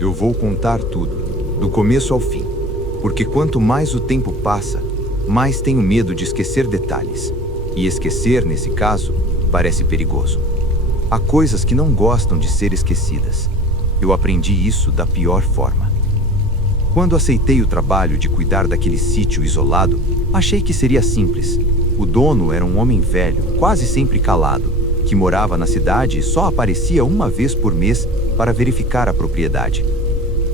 Eu vou contar tudo, do começo ao fim, porque quanto mais o tempo passa, mais tenho medo de esquecer detalhes. E esquecer, nesse caso, parece perigoso. Há coisas que não gostam de ser esquecidas. Eu aprendi isso da pior forma. Quando aceitei o trabalho de cuidar daquele sítio isolado, achei que seria simples. O dono era um homem velho, quase sempre calado, que morava na cidade e só aparecia uma vez por mês para verificar a propriedade.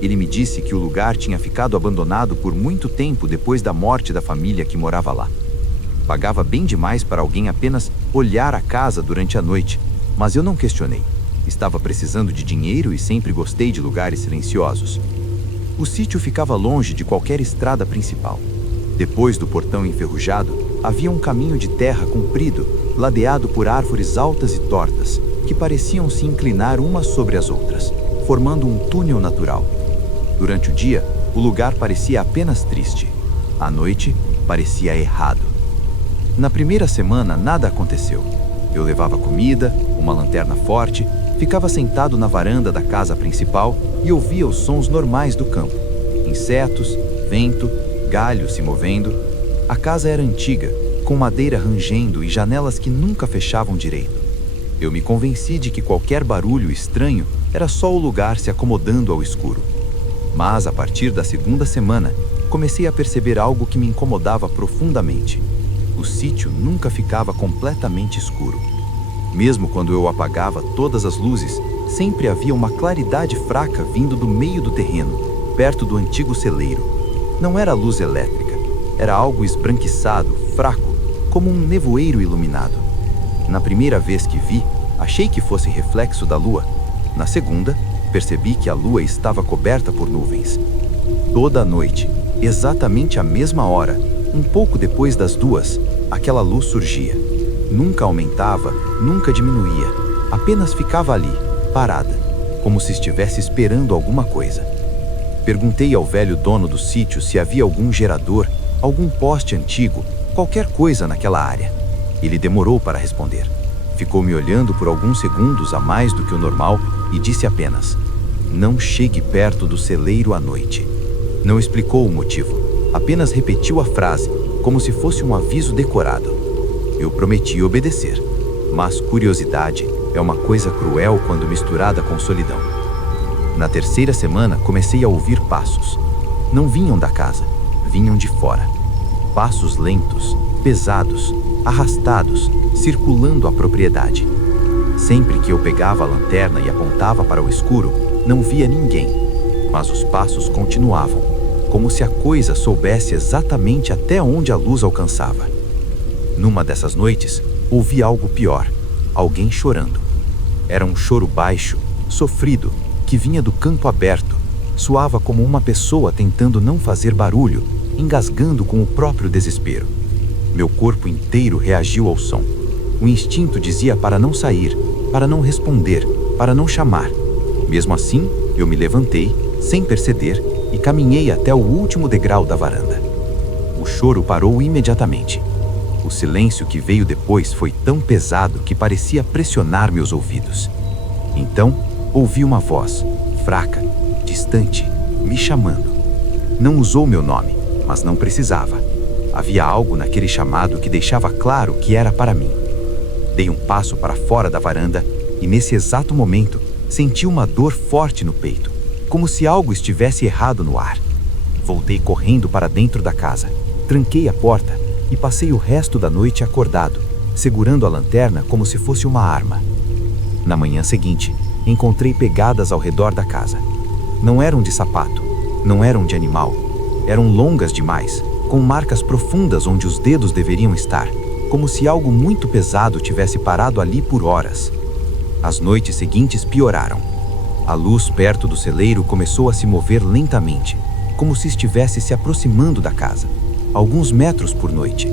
Ele me disse que o lugar tinha ficado abandonado por muito tempo depois da morte da família que morava lá. Pagava bem demais para alguém apenas olhar a casa durante a noite, mas eu não questionei. Estava precisando de dinheiro e sempre gostei de lugares silenciosos. O sítio ficava longe de qualquer estrada principal. Depois do portão enferrujado, havia um caminho de terra comprido, ladeado por árvores altas e tortas, que pareciam se inclinar umas sobre as outras, formando um túnel natural. Durante o dia, o lugar parecia apenas triste. À noite, parecia errado. Na primeira semana, nada aconteceu. Eu levava comida, uma lanterna forte, ficava sentado na varanda da casa principal e ouvia os sons normais do campo. Insetos, vento, galhos se movendo. A casa era antiga, com madeira rangendo e janelas que nunca fechavam direito. Eu me convenci de que qualquer barulho estranho era só o lugar se acomodando ao escuro. Mas, a partir da segunda semana, comecei a perceber algo que me incomodava profundamente. O sítio nunca ficava completamente escuro. Mesmo quando eu apagava todas as luzes, sempre havia uma claridade fraca vindo do meio do terreno, perto do antigo celeiro. Não era luz elétrica, era algo esbranquiçado, fraco, como um nevoeiro iluminado. Na primeira vez que vi, achei que fosse reflexo da lua. Na segunda, percebi que a lua estava coberta por nuvens. Toda a noite, exatamente à mesma hora, um pouco depois das 2, aquela luz surgia. Nunca aumentava, nunca diminuía, apenas ficava ali, parada, como se estivesse esperando alguma coisa. Perguntei ao velho dono do sítio se havia algum gerador, algum poste antigo, qualquer coisa naquela área. Ele demorou para responder. Ficou me olhando por alguns segundos a mais do que o normal e disse apenas: "Não chegue perto do celeiro à noite." Não explicou o motivo, apenas repetiu a frase, como se fosse um aviso decorado. Eu prometi obedecer, mas curiosidade é uma coisa cruel quando misturada com solidão. Na terceira semana, comecei a ouvir passos. Não vinham da casa, vinham de fora. Passos lentos, pesados, arrastados, circulando a propriedade. Sempre que eu pegava a lanterna e apontava para o escuro, não via ninguém, mas os passos continuavam, como se a coisa soubesse exatamente até onde a luz alcançava. Numa dessas noites, ouvi algo pior, alguém chorando. Era um choro baixo, sofrido, que vinha do campo aberto, soava como uma pessoa tentando não fazer barulho, engasgando com o próprio desespero. Meu corpo inteiro reagiu ao som. O instinto dizia para não sair, para não responder, para não chamar. Mesmo assim, eu me levantei, sem perceber, e caminhei até o último degrau da varanda. O choro parou imediatamente. O silêncio que veio depois foi tão pesado que parecia pressionar meus ouvidos. Então, ouvi uma voz, fraca, distante, me chamando. Não usou meu nome, mas não precisava. Havia algo naquele chamado que deixava claro que era para mim. Dei um passo para fora da varanda e, nesse exato momento, senti uma dor forte no peito, como se algo estivesse errado no ar. Voltei correndo para dentro da casa, tranquei a porta e passei o resto da noite acordado, segurando a lanterna como se fosse uma arma. Na manhã seguinte, encontrei pegadas ao redor da casa. Não eram de sapato, não eram de animal. Eram longas demais, com marcas profundas onde os dedos deveriam estar, como se algo muito pesado tivesse parado ali por horas. As noites seguintes pioraram. A luz perto do celeiro começou a se mover lentamente, como se estivesse se aproximando da casa, alguns metros por noite.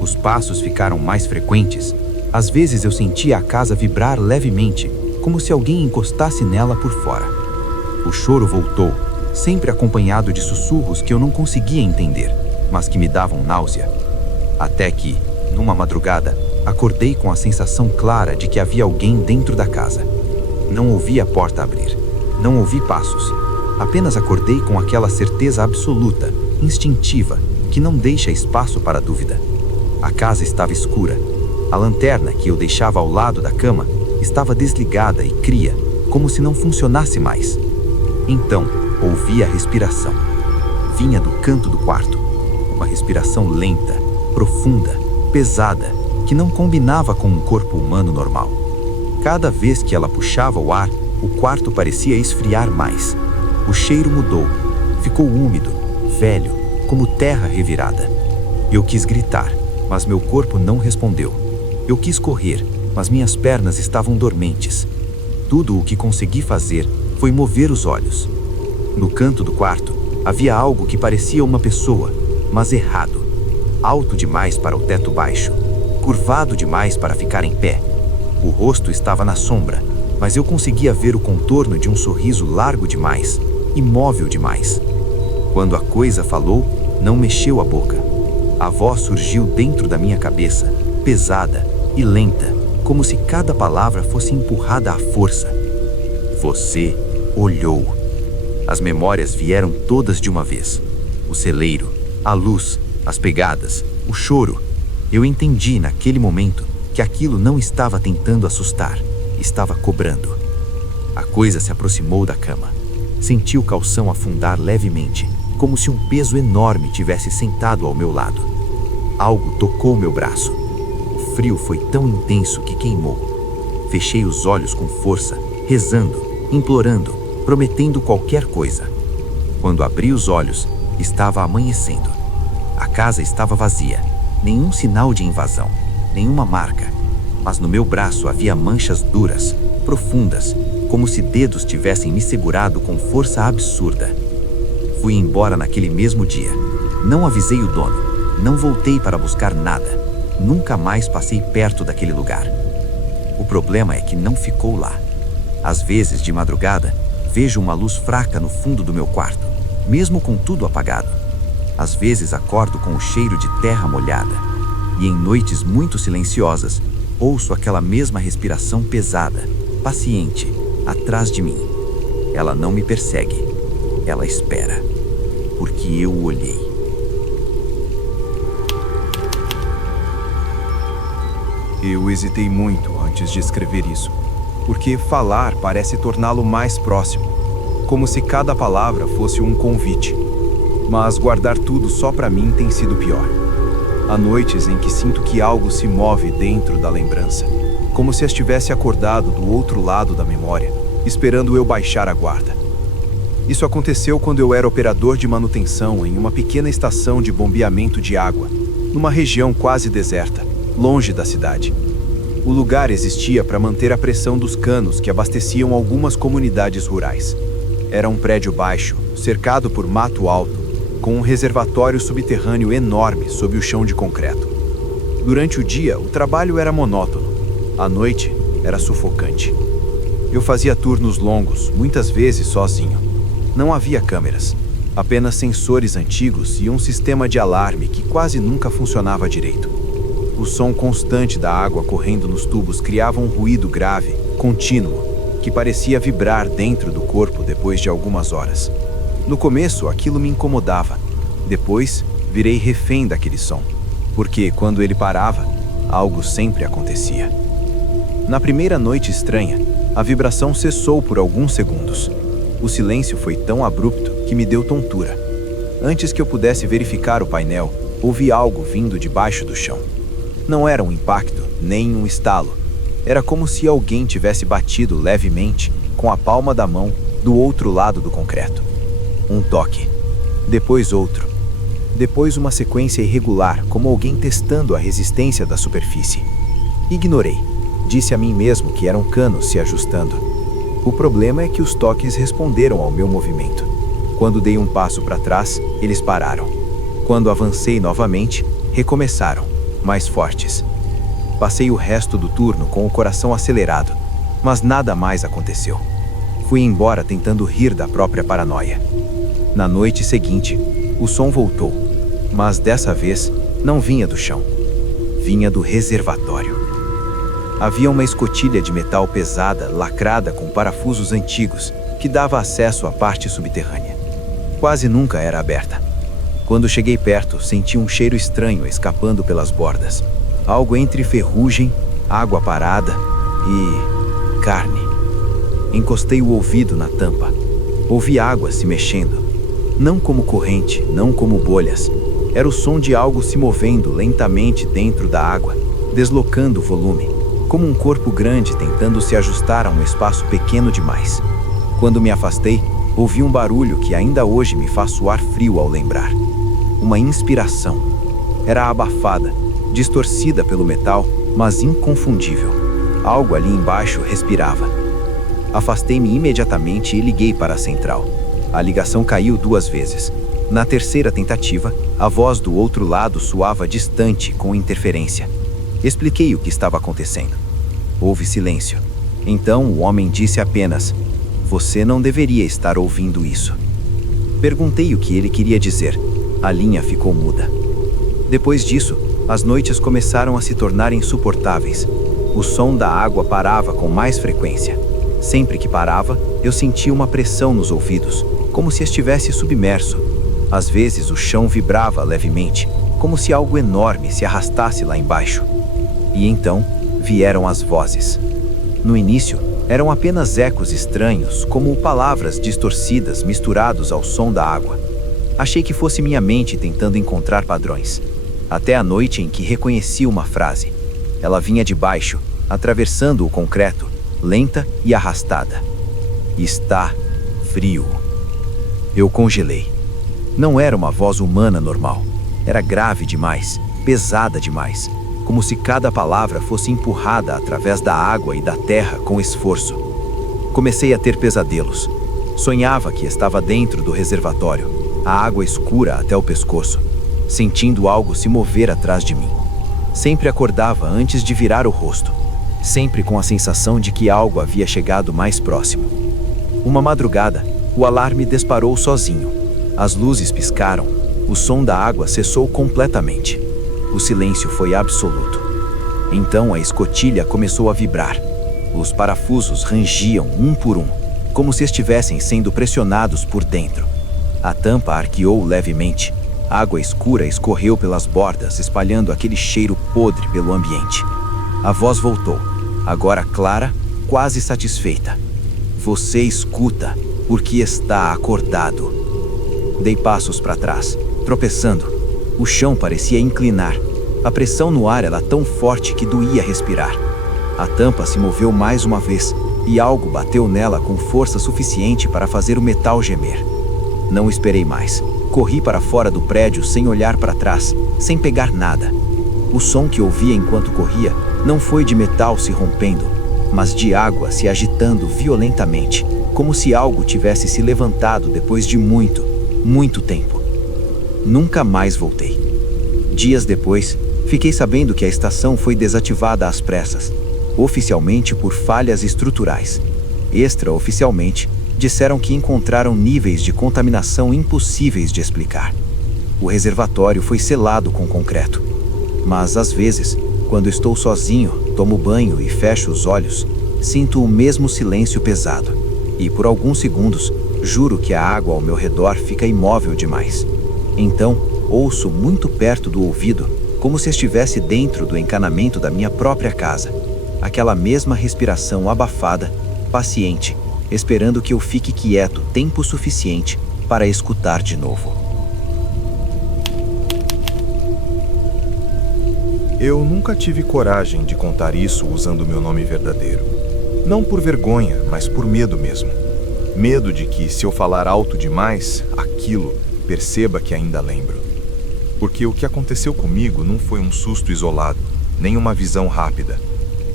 Os passos ficaram mais frequentes. Às vezes eu sentia a casa vibrar levemente, como se alguém encostasse nela por fora. O choro voltou, sempre acompanhado de sussurros que eu não conseguia entender, mas que me davam náusea. Até que, numa madrugada, acordei com a sensação clara de que havia alguém dentro da casa. Não ouvi a porta abrir, não ouvi passos, Apenas acordei com aquela certeza absoluta, instintiva, que não deixa espaço para dúvida. A casa estava escura. A lanterna que eu deixava ao lado da cama estava desligada e cria, como se não funcionasse mais. Então, ouvi a respiração. Vinha do canto do quarto. Uma respiração lenta, profunda, pesada, que não combinava com um corpo humano normal. Cada vez que ela puxava o ar, o quarto parecia esfriar mais. O cheiro mudou. Ficou úmido, velho, como terra revirada. Eu quis gritar, mas meu corpo não respondeu. Eu quis correr, mas minhas pernas estavam dormentes. Tudo o que consegui fazer foi mover os olhos. No canto do quarto, havia algo que parecia uma pessoa, mas errado. Alto demais para o teto baixo, curvado demais para ficar em pé. O rosto estava na sombra, mas eu conseguia ver o contorno de um sorriso largo demais, imóvel demais. Quando a coisa falou, não mexeu a boca. A voz surgiu dentro da minha cabeça, pesada e lenta, como se cada palavra fosse empurrada à força. Você olhou. As memórias vieram todas de uma vez. O celeiro, a luz, as pegadas, o choro. Eu entendi naquele momento que aquilo não estava tentando assustar, estava cobrando. A coisa se aproximou da cama. Senti o calção afundar levemente, como se um peso enorme tivesse sentado ao meu lado. Algo tocou meu braço. O frio foi tão intenso que queimou. Fechei os olhos com força, rezando, implorando, prometendo qualquer coisa. Quando abri os olhos, estava amanhecendo. A casa estava vazia, nenhum sinal de invasão, nenhuma marca. Mas no meu braço havia manchas duras, profundas, como se dedos tivessem me segurado com força absurda. Fui embora naquele mesmo dia. Não avisei o dono. Não voltei para buscar nada. Nunca mais passei perto daquele lugar. O problema é que não ficou lá. Às vezes, de madrugada, vejo uma luz fraca no fundo do meu quarto, mesmo com tudo apagado. Às vezes acordo com o cheiro de terra molhada. E em noites muito silenciosas, ouço aquela mesma respiração pesada, paciente, atrás de mim. Ela não me persegue. Ela espera. Porque eu o olhei. Eu hesitei muito antes de escrever isso, porque falar parece torná-lo mais próximo, como se cada palavra fosse um convite. Mas guardar tudo só para mim tem sido pior. Há noites em que sinto que algo se move dentro da lembrança, como se estivesse acordado do outro lado da memória, esperando eu baixar a guarda. Isso aconteceu quando eu era operador de manutenção em uma pequena estação de bombeamento de água, numa região quase deserta, longe da cidade. O lugar existia para manter a pressão dos canos que abasteciam algumas comunidades rurais. Era um prédio baixo, cercado por mato alto, com um reservatório subterrâneo enorme sob o chão de concreto. Durante o dia, o trabalho era monótono. À noite, era sufocante. Eu fazia turnos longos, muitas vezes sozinho. Não havia câmeras, apenas sensores antigos e um sistema de alarme que quase nunca funcionava direito. O som constante da água correndo nos tubos criava um ruído grave, contínuo, que parecia vibrar dentro do corpo depois de algumas horas. No começo, aquilo me incomodava. Depois, virei refém daquele som, porque quando ele parava, algo sempre acontecia. Na primeira noite estranha, a vibração cessou por alguns segundos. O silêncio foi tão abrupto que me deu tontura. Antes que eu pudesse verificar o painel, ouvi algo vindo debaixo do chão. Não era um impacto, nem um estalo. Era como se alguém tivesse batido levemente, com a palma da mão, do outro lado do concreto. Um toque. Depois outro. Depois uma sequência irregular, como alguém testando a resistência da superfície. Ignorei. Disse a mim mesmo que eram canos se ajustando. O problema é que os toques responderam ao meu movimento. Quando dei um passo para trás, eles pararam. Quando avancei novamente, recomeçaram, mais fortes. Passei o resto do turno com o coração acelerado, mas nada mais aconteceu. Fui embora tentando rir da própria paranoia. Na noite seguinte, o som voltou, mas dessa vez não vinha do chão. Vinha do reservatório. Havia uma escotilha de metal pesada, lacrada com parafusos antigos, que dava acesso à parte subterrânea. Quase nunca era aberta. Quando cheguei perto, senti um cheiro estranho escapando pelas bordas. Algo entre ferrugem, água parada e carne. Encostei o ouvido na tampa. Ouvi água se mexendo. Não como corrente, não como bolhas. Era o som de algo se movendo lentamente dentro da água, deslocando o volume, como um corpo grande tentando se ajustar a um espaço pequeno demais. Quando me afastei, ouvi um barulho que ainda hoje me faz suar frio ao lembrar. Uma inspiração. Era abafada, distorcida pelo metal, mas inconfundível. Algo ali embaixo respirava. Afastei-me imediatamente e liguei para a central. A ligação caiu 2 vezes. Na terceira tentativa, a voz do outro lado soava distante, com interferência. Expliquei o que estava acontecendo. Houve silêncio. Então o homem disse apenas: "Você não deveria estar ouvindo isso." Perguntei o que ele queria dizer. A linha ficou muda. Depois disso, as noites começaram a se tornar insuportáveis. O som da água parava com mais frequência. Sempre que parava, eu sentia uma pressão nos ouvidos, como se estivesse submerso. Às vezes o chão vibrava levemente, como se algo enorme se arrastasse lá embaixo. E então vieram as vozes. No início, eram apenas ecos estranhos, como palavras distorcidas misturados ao som da água. Achei que fosse minha mente tentando encontrar padrões. Até a noite em que reconheci uma frase. Ela vinha de baixo, atravessando o concreto, lenta e arrastada. "Está frio." Eu congelei. Não era uma voz humana normal. Era grave demais, pesada demais, como se cada palavra fosse empurrada através da água e da terra com esforço. Comecei a ter pesadelos. Sonhava que estava dentro do reservatório, a água escura até o pescoço, sentindo algo se mover atrás de mim. Sempre acordava antes de virar o rosto, sempre com a sensação de que algo havia chegado mais próximo. Uma madrugada, o alarme disparou sozinho. As luzes piscaram, o som da água cessou completamente. O silêncio foi absoluto. Então a escotilha começou a vibrar. Os parafusos rangiam um por um, como se estivessem sendo pressionados por dentro. A tampa arqueou levemente. Água escura escorreu pelas bordas, espalhando aquele cheiro podre pelo ambiente. A voz voltou, agora clara, quase satisfeita. "Você escuta, porque está acordado." Dei passos para trás, tropeçando. O chão parecia inclinar. A pressão no ar era tão forte que doía respirar. A tampa se moveu mais uma vez, e algo bateu nela com força suficiente para fazer o metal gemer. Não esperei mais. Corri para fora do prédio sem olhar para trás, sem pegar nada. O som que ouvia enquanto corria não foi de metal se rompendo, mas de água se agitando violentamente, como se algo tivesse se levantado depois de muito, muito tempo. Nunca mais voltei. Dias depois, fiquei sabendo que a estação foi desativada às pressas, oficialmente por falhas estruturais. Extraoficialmente, disseram que encontraram níveis de contaminação impossíveis de explicar. O reservatório foi selado com concreto. Mas às vezes, quando estou sozinho, tomo banho e fecho os olhos, sinto o mesmo silêncio pesado. E por alguns segundos, juro que a água ao meu redor fica imóvel demais. Então, ouço muito perto do ouvido, como se estivesse dentro do encanamento da minha própria casa, aquela mesma respiração abafada, paciente, esperando que eu fique quieto tempo suficiente para escutar de novo. Eu nunca tive coragem de contar isso usando meu nome verdadeiro. Não por vergonha, mas por medo mesmo. Medo de que, se eu falar alto demais, aquilo perceba que ainda lembro. Porque o que aconteceu comigo não foi um susto isolado, nem uma visão rápida.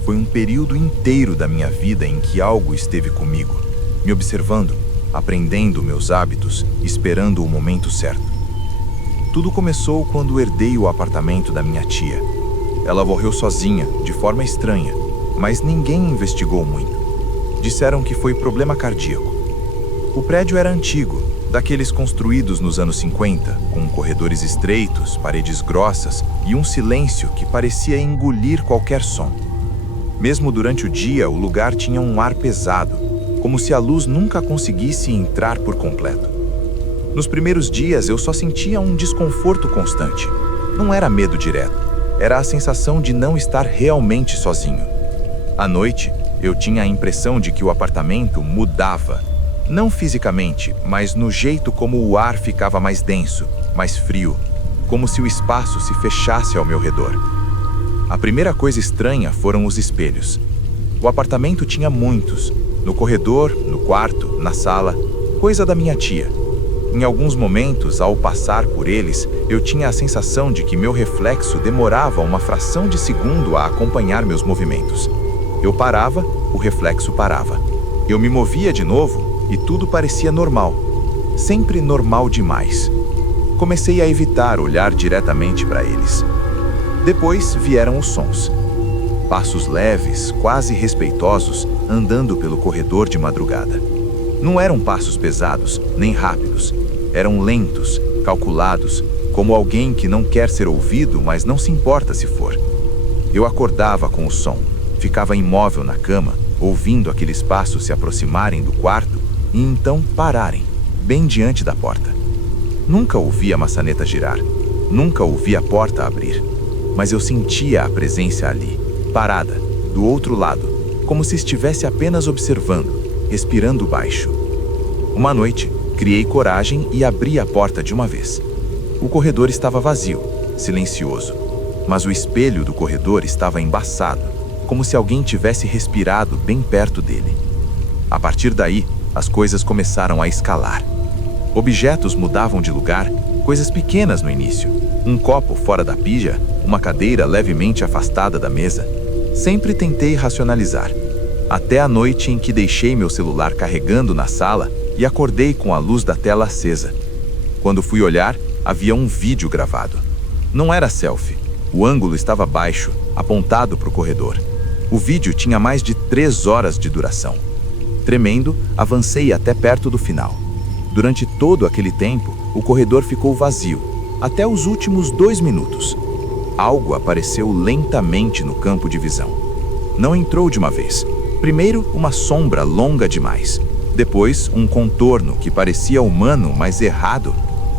Foi um período inteiro da minha vida em que algo esteve comigo, me observando, aprendendo meus hábitos, esperando o momento certo. Tudo começou quando herdei o apartamento da minha tia. Ela morreu sozinha, de forma estranha, mas ninguém investigou muito. Disseram que foi problema cardíaco. O prédio era antigo, daqueles construídos nos anos 50, com corredores estreitos, paredes grossas e um silêncio que parecia engolir qualquer som. Mesmo durante o dia, o lugar tinha um ar pesado, como se a luz nunca conseguisse entrar por completo. Nos primeiros dias eu só sentia um desconforto constante. Não era medo direto, era a sensação de não estar realmente sozinho. À noite, eu tinha a impressão de que o apartamento mudava. Não fisicamente, mas no jeito como o ar ficava mais denso, mais frio, como se o espaço se fechasse ao meu redor. A primeira coisa estranha foram os espelhos. O apartamento tinha muitos, no corredor, no quarto, na sala, coisa da minha tia. Em alguns momentos, ao passar por eles, eu tinha a sensação de que meu reflexo demorava uma fração de segundo a acompanhar meus movimentos. Eu parava, o reflexo parava. Eu me movia de novo e tudo parecia normal. Sempre normal demais. Comecei a evitar olhar diretamente para eles. Depois vieram os sons. Passos leves, quase respeitosos, andando pelo corredor de madrugada. Não eram passos pesados, nem rápidos. Eram lentos, calculados, como alguém que não quer ser ouvido, mas não se importa se for. Eu acordava com o som, ficava imóvel na cama, ouvindo aqueles passos se aproximarem do quarto e então pararem, bem diante da porta. Nunca ouvi a maçaneta girar, nunca ouvi a porta abrir, mas eu sentia a presença ali, parada, do outro lado, como se estivesse apenas observando, respirando baixo. Uma noite, criei coragem e abri a porta de uma vez. O corredor estava vazio, silencioso, mas o espelho do corredor estava embaçado, como se alguém tivesse respirado bem perto dele. A partir daí, as coisas começaram a escalar. Objetos mudavam de lugar, coisas pequenas no início. Um copo fora da pia, uma cadeira levemente afastada da mesa. Sempre tentei racionalizar. Até a noite em que deixei meu celular carregando na sala e acordei com a luz da tela acesa. Quando fui olhar, havia um vídeo gravado. Não era selfie. O ângulo estava baixo, apontado para o corredor. O vídeo tinha mais de 3 horas de duração. Tremendo, avancei até perto do final. Durante todo aquele tempo, o corredor ficou vazio, até os últimos 2 minutos. Algo apareceu lentamente no campo de visão. Não entrou de uma vez. Primeiro, uma sombra longa demais. Depois, um contorno que parecia humano, mas errado.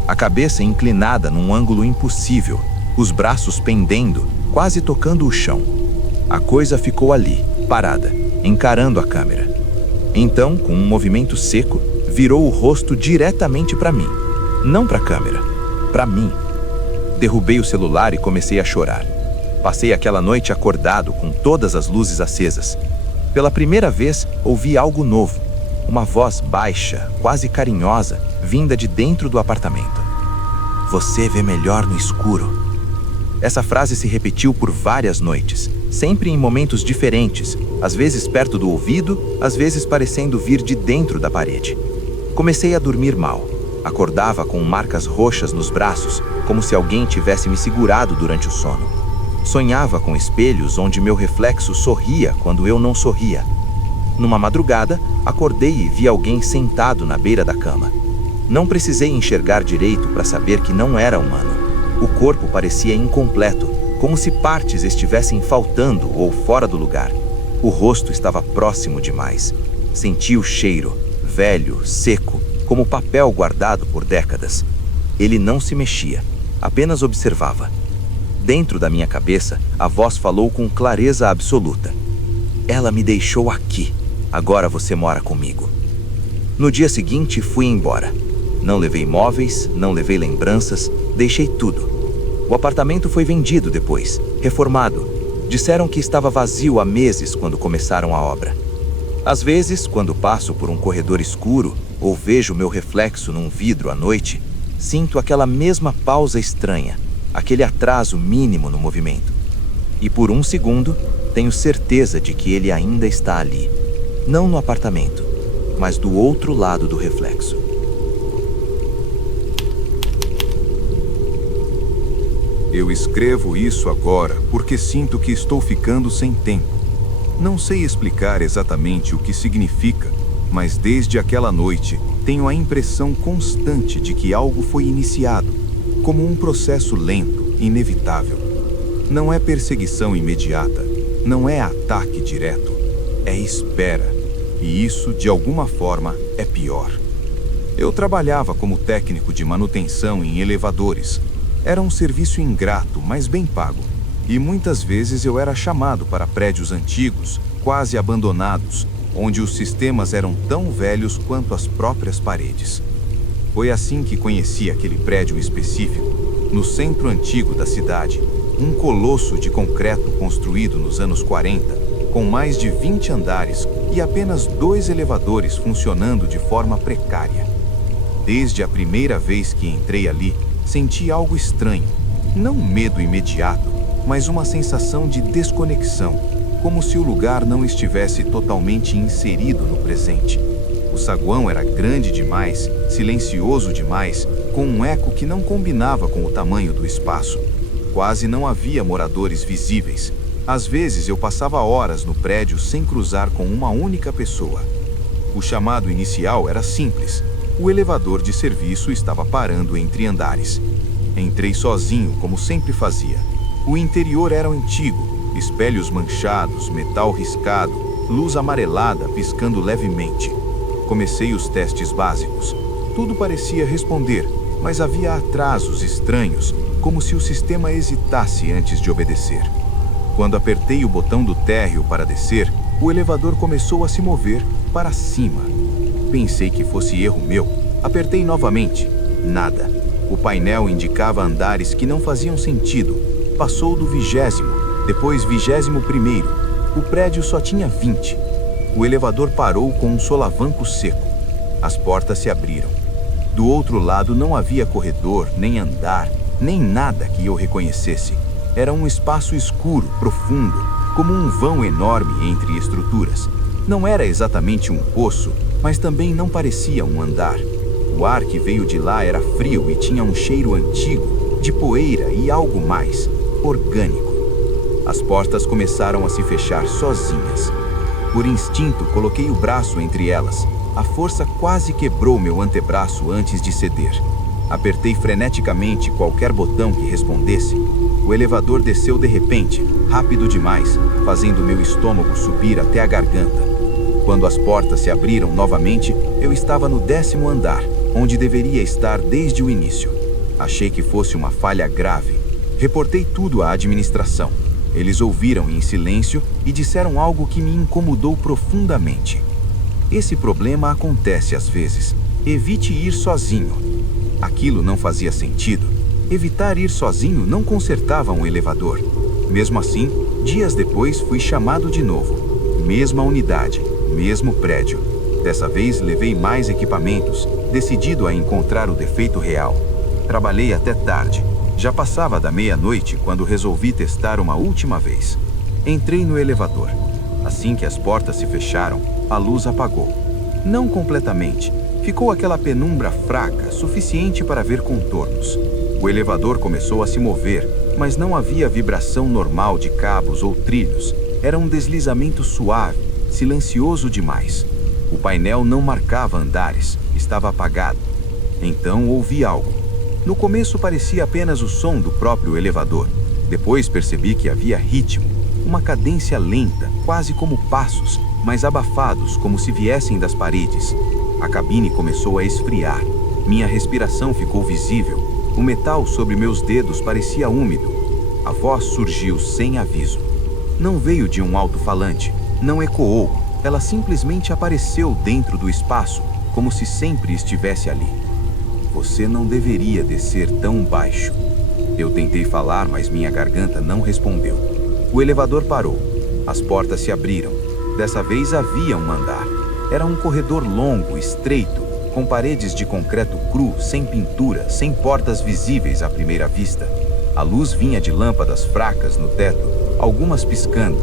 A cabeça inclinada num ângulo impossível, os braços pendendo, quase tocando o chão. A coisa ficou ali, parada, encarando a câmera. Então, com um movimento seco, virou o rosto diretamente para mim. Não para a câmera, para mim. Derrubei o celular e comecei a chorar. Passei aquela noite acordado com todas as luzes acesas. Pela primeira vez, ouvi algo novo. Uma voz baixa, quase carinhosa, vinda de dentro do apartamento. Você vê melhor no escuro. Essa frase se repetiu por várias noites, sempre em momentos diferentes, às vezes perto do ouvido, às vezes parecendo vir de dentro da parede. Comecei a dormir mal. Acordava com marcas roxas nos braços, como se alguém tivesse me segurado durante o sono. Sonhava com espelhos onde meu reflexo sorria quando eu não sorria. Numa madrugada, acordei e vi alguém sentado na beira da cama. Não precisei enxergar direito para saber que não era humano. O corpo parecia incompleto, como se partes estivessem faltando ou fora do lugar. O rosto estava próximo demais. Senti o cheiro, velho, seco, como papel guardado por décadas. Ele não se mexia, apenas observava. Dentro da minha cabeça, a voz falou com clareza absoluta. Ela me deixou aqui. Agora você mora comigo. No dia seguinte, fui embora. Não levei móveis, não levei lembranças, deixei tudo. O apartamento foi vendido depois, reformado. Disseram que estava vazio há meses quando começaram a obra. Às vezes, quando passo por um corredor escuro ou vejo meu reflexo num vidro à noite, sinto aquela mesma pausa estranha, aquele atraso mínimo no movimento. E por um segundo, tenho certeza de que ele ainda está ali. Não no apartamento, mas do outro lado do reflexo. Eu escrevo isso agora porque sinto que estou ficando sem tempo. Não sei explicar exatamente o que significa, mas desde aquela noite tenho a impressão constante de que algo foi iniciado, como um processo lento, inevitável. Não é perseguição imediata, não é ataque direto, é espera. E isso, de alguma forma, é pior. Eu trabalhava como técnico de manutenção em elevadores. Era um serviço ingrato, mas bem pago. E muitas vezes eu era chamado para prédios antigos, quase abandonados, onde os sistemas eram tão velhos quanto as próprias paredes. Foi assim que conheci aquele prédio específico, no centro antigo da cidade, um colosso de concreto construído nos anos 40, com mais de 20 andares e apenas 2 elevadores funcionando de forma precária. Desde a primeira vez que entrei ali, senti algo estranho, não um medo imediato, mas uma sensação de desconexão, como se o lugar não estivesse totalmente inserido no presente. O saguão era grande demais, silencioso demais, com um eco que não combinava com o tamanho do espaço. Quase não havia moradores visíveis. Às vezes eu passava horas no prédio sem cruzar com uma única pessoa. O chamado inicial era simples. O elevador de serviço estava parando entre andares. Entrei sozinho, como sempre fazia. O interior era antigo, espelhos manchados, metal riscado, luz amarelada piscando levemente. Comecei os testes básicos. Tudo parecia responder, mas havia atrasos estranhos, como se o sistema hesitasse antes de obedecer. Quando apertei o botão do térreo para descer, o elevador começou a se mover para cima. Pensei que fosse erro meu. Apertei novamente. Nada. O painel indicava andares que não faziam sentido. Passou do 20º, depois 21º. O prédio só tinha 20. O elevador parou com um solavanco seco. As portas se abriram. Do outro lado não havia corredor, nem andar, nem nada que eu reconhecesse. Era um espaço escuro, profundo, como um vão enorme entre estruturas. Não era exatamente um poço, mas também não parecia um andar. O ar que veio de lá era frio e tinha um cheiro antigo, de poeira e algo mais, orgânico. As portas começaram a se fechar sozinhas. Por instinto, coloquei o braço entre elas. A força quase quebrou meu antebraço antes de ceder. Apertei freneticamente qualquer botão que respondesse. O elevador desceu de repente, rápido demais, fazendo meu estômago subir até a garganta. Quando as portas se abriram novamente, eu estava no 10º andar, onde deveria estar desde o início. Achei que fosse uma falha grave. Reportei tudo à administração. Eles ouviram em silêncio e disseram algo que me incomodou profundamente. Esse problema acontece às vezes. Evite ir sozinho. Aquilo não fazia sentido. Evitar ir sozinho não consertava um elevador. Mesmo assim, dias depois fui chamado de novo. Mesma unidade, mesmo prédio. Dessa vez levei mais equipamentos, decidido a encontrar o defeito real. Trabalhei até tarde. Já passava da meia-noite quando resolvi testar uma última vez. Entrei no elevador. Assim que as portas se fecharam, a luz apagou. Não completamente. Ficou aquela penumbra fraca, suficiente para ver contornos. O elevador começou a se mover, mas não havia vibração normal de cabos ou trilhos. Era um deslizamento suave, silencioso demais. O painel não marcava andares, estava apagado. Então ouvi algo. No começo parecia apenas o som do próprio elevador. Depois percebi que havia ritmo, uma cadência lenta, quase como passos, mas abafados como se viessem das paredes. A cabine começou a esfriar. Minha respiração ficou visível. O metal sobre meus dedos parecia úmido. A voz surgiu sem aviso. Não veio de um alto-falante, não ecoou. Ela simplesmente apareceu dentro do espaço, como se sempre estivesse ali. Você não deveria descer tão baixo. Eu tentei falar, mas minha garganta não respondeu. O elevador parou. As portas se abriram. Dessa vez havia um andar. Era um corredor longo, estreito, com paredes de concreto cru, sem pintura, sem portas visíveis à primeira vista. A luz vinha de lâmpadas fracas no teto, algumas piscando.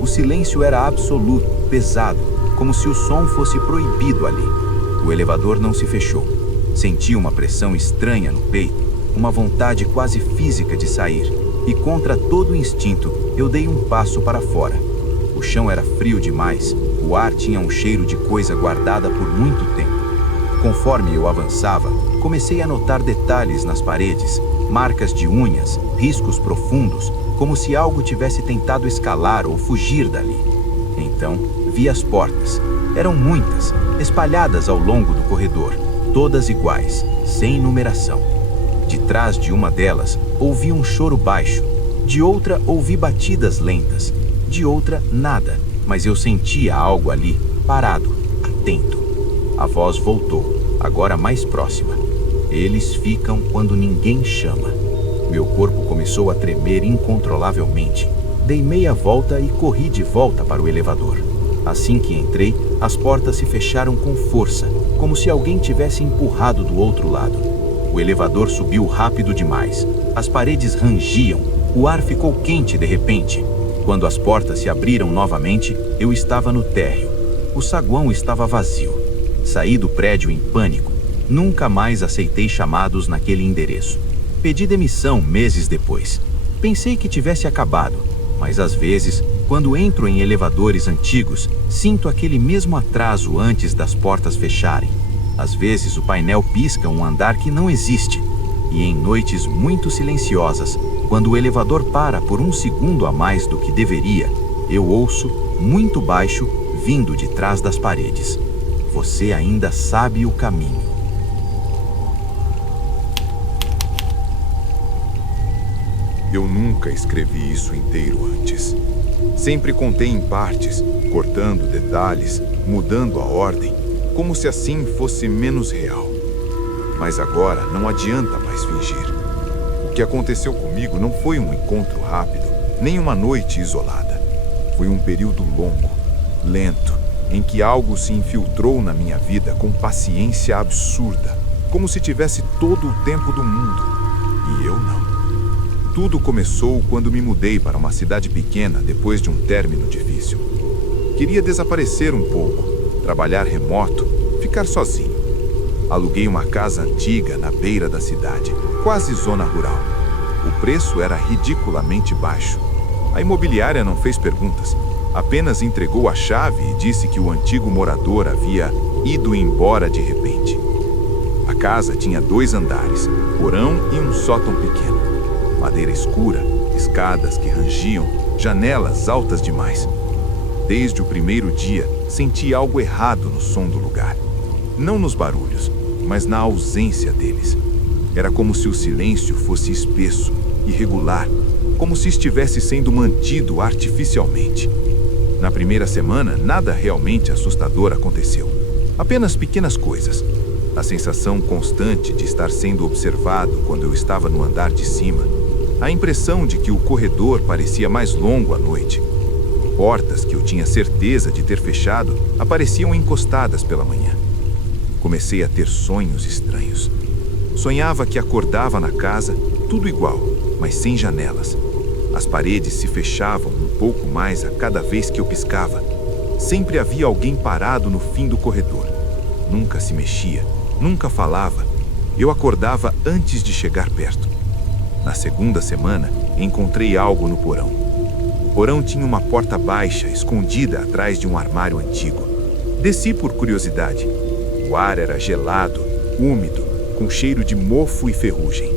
O silêncio era absoluto, pesado, como se o som fosse proibido ali. O elevador não se fechou. Senti uma pressão estranha no peito, uma vontade quase física de sair, e contra todo instinto, eu dei um passo para fora. O chão era frio demais, o ar tinha um cheiro de coisa guardada por muito tempo. Conforme eu avançava, comecei a notar detalhes nas paredes, marcas de unhas, riscos profundos, como se algo tivesse tentado escalar ou fugir dali. Então, vi as portas. Eram muitas, espalhadas ao longo do corredor, todas iguais, sem numeração. De trás de uma delas, ouvi um choro baixo. De outra, ouvi batidas lentas. De outra, nada, mas eu sentia algo ali, parado, atento. A voz voltou, agora mais próxima. Eles ficam quando ninguém chama. Meu corpo começou a tremer incontrolavelmente. Dei meia volta e corri de volta para o elevador. Assim que entrei, as portas se fecharam com força, como se alguém tivesse empurrado do outro lado. O elevador subiu rápido demais. As paredes rangiam, o ar ficou quente de repente. Quando as portas se abriram novamente, eu estava no térreo. O saguão estava vazio. Saí do prédio em pânico. Nunca mais aceitei chamados naquele endereço. Pedi demissão meses depois. Pensei que tivesse acabado, mas às vezes, quando entro em elevadores antigos, sinto aquele mesmo atraso antes das portas fecharem. Às vezes o painel pisca um andar que não existe. E em noites muito silenciosas, quando o elevador para por um segundo a mais do que deveria, eu ouço, muito baixo, vindo de trás das paredes: "Você ainda sabe o caminho." Eu nunca escrevi isso inteiro antes. Sempre contei em partes, cortando detalhes, mudando a ordem, como se assim fosse menos real. Mas agora não adianta mais fingir. O que aconteceu comigo não foi um encontro rápido, nem uma noite isolada. Foi um período longo, lento, em que algo se infiltrou na minha vida com paciência absurda, como se tivesse todo o tempo do mundo. E eu não. Tudo começou quando me mudei para uma cidade pequena depois de um término difícil. Queria desaparecer um pouco, trabalhar remoto, ficar sozinho. Aluguei uma casa antiga na beira da cidade, quase zona rural. O preço era ridiculamente baixo. A imobiliária não fez perguntas, apenas entregou a chave e disse que o antigo morador havia ido embora de repente. A casa tinha 2 andares, porão e um sótão pequeno. Madeira escura, escadas que rangiam, janelas altas demais. Desde o primeiro dia, senti algo errado no som do lugar. Não nos barulhos, mas na ausência deles. Era como se o silêncio fosse espesso, irregular, como se estivesse sendo mantido artificialmente. Na primeira semana, nada realmente assustador aconteceu. Apenas pequenas coisas. A sensação constante de estar sendo observado quando eu estava no andar de cima. A impressão de que o corredor parecia mais longo à noite. Portas que eu tinha certeza de ter fechado apareciam encostadas pela manhã. Comecei a ter sonhos estranhos. Sonhava que acordava na casa, tudo igual, mas sem janelas. As paredes se fechavam um pouco mais a cada vez que eu piscava. Sempre havia alguém parado no fim do corredor. Nunca se mexia, nunca falava. Eu acordava antes de chegar perto. Na segunda semana, encontrei algo no porão. O porão tinha uma porta baixa, escondida atrás de um armário antigo. Desci por curiosidade. O ar era gelado, úmido, com cheiro de mofo e ferrugem.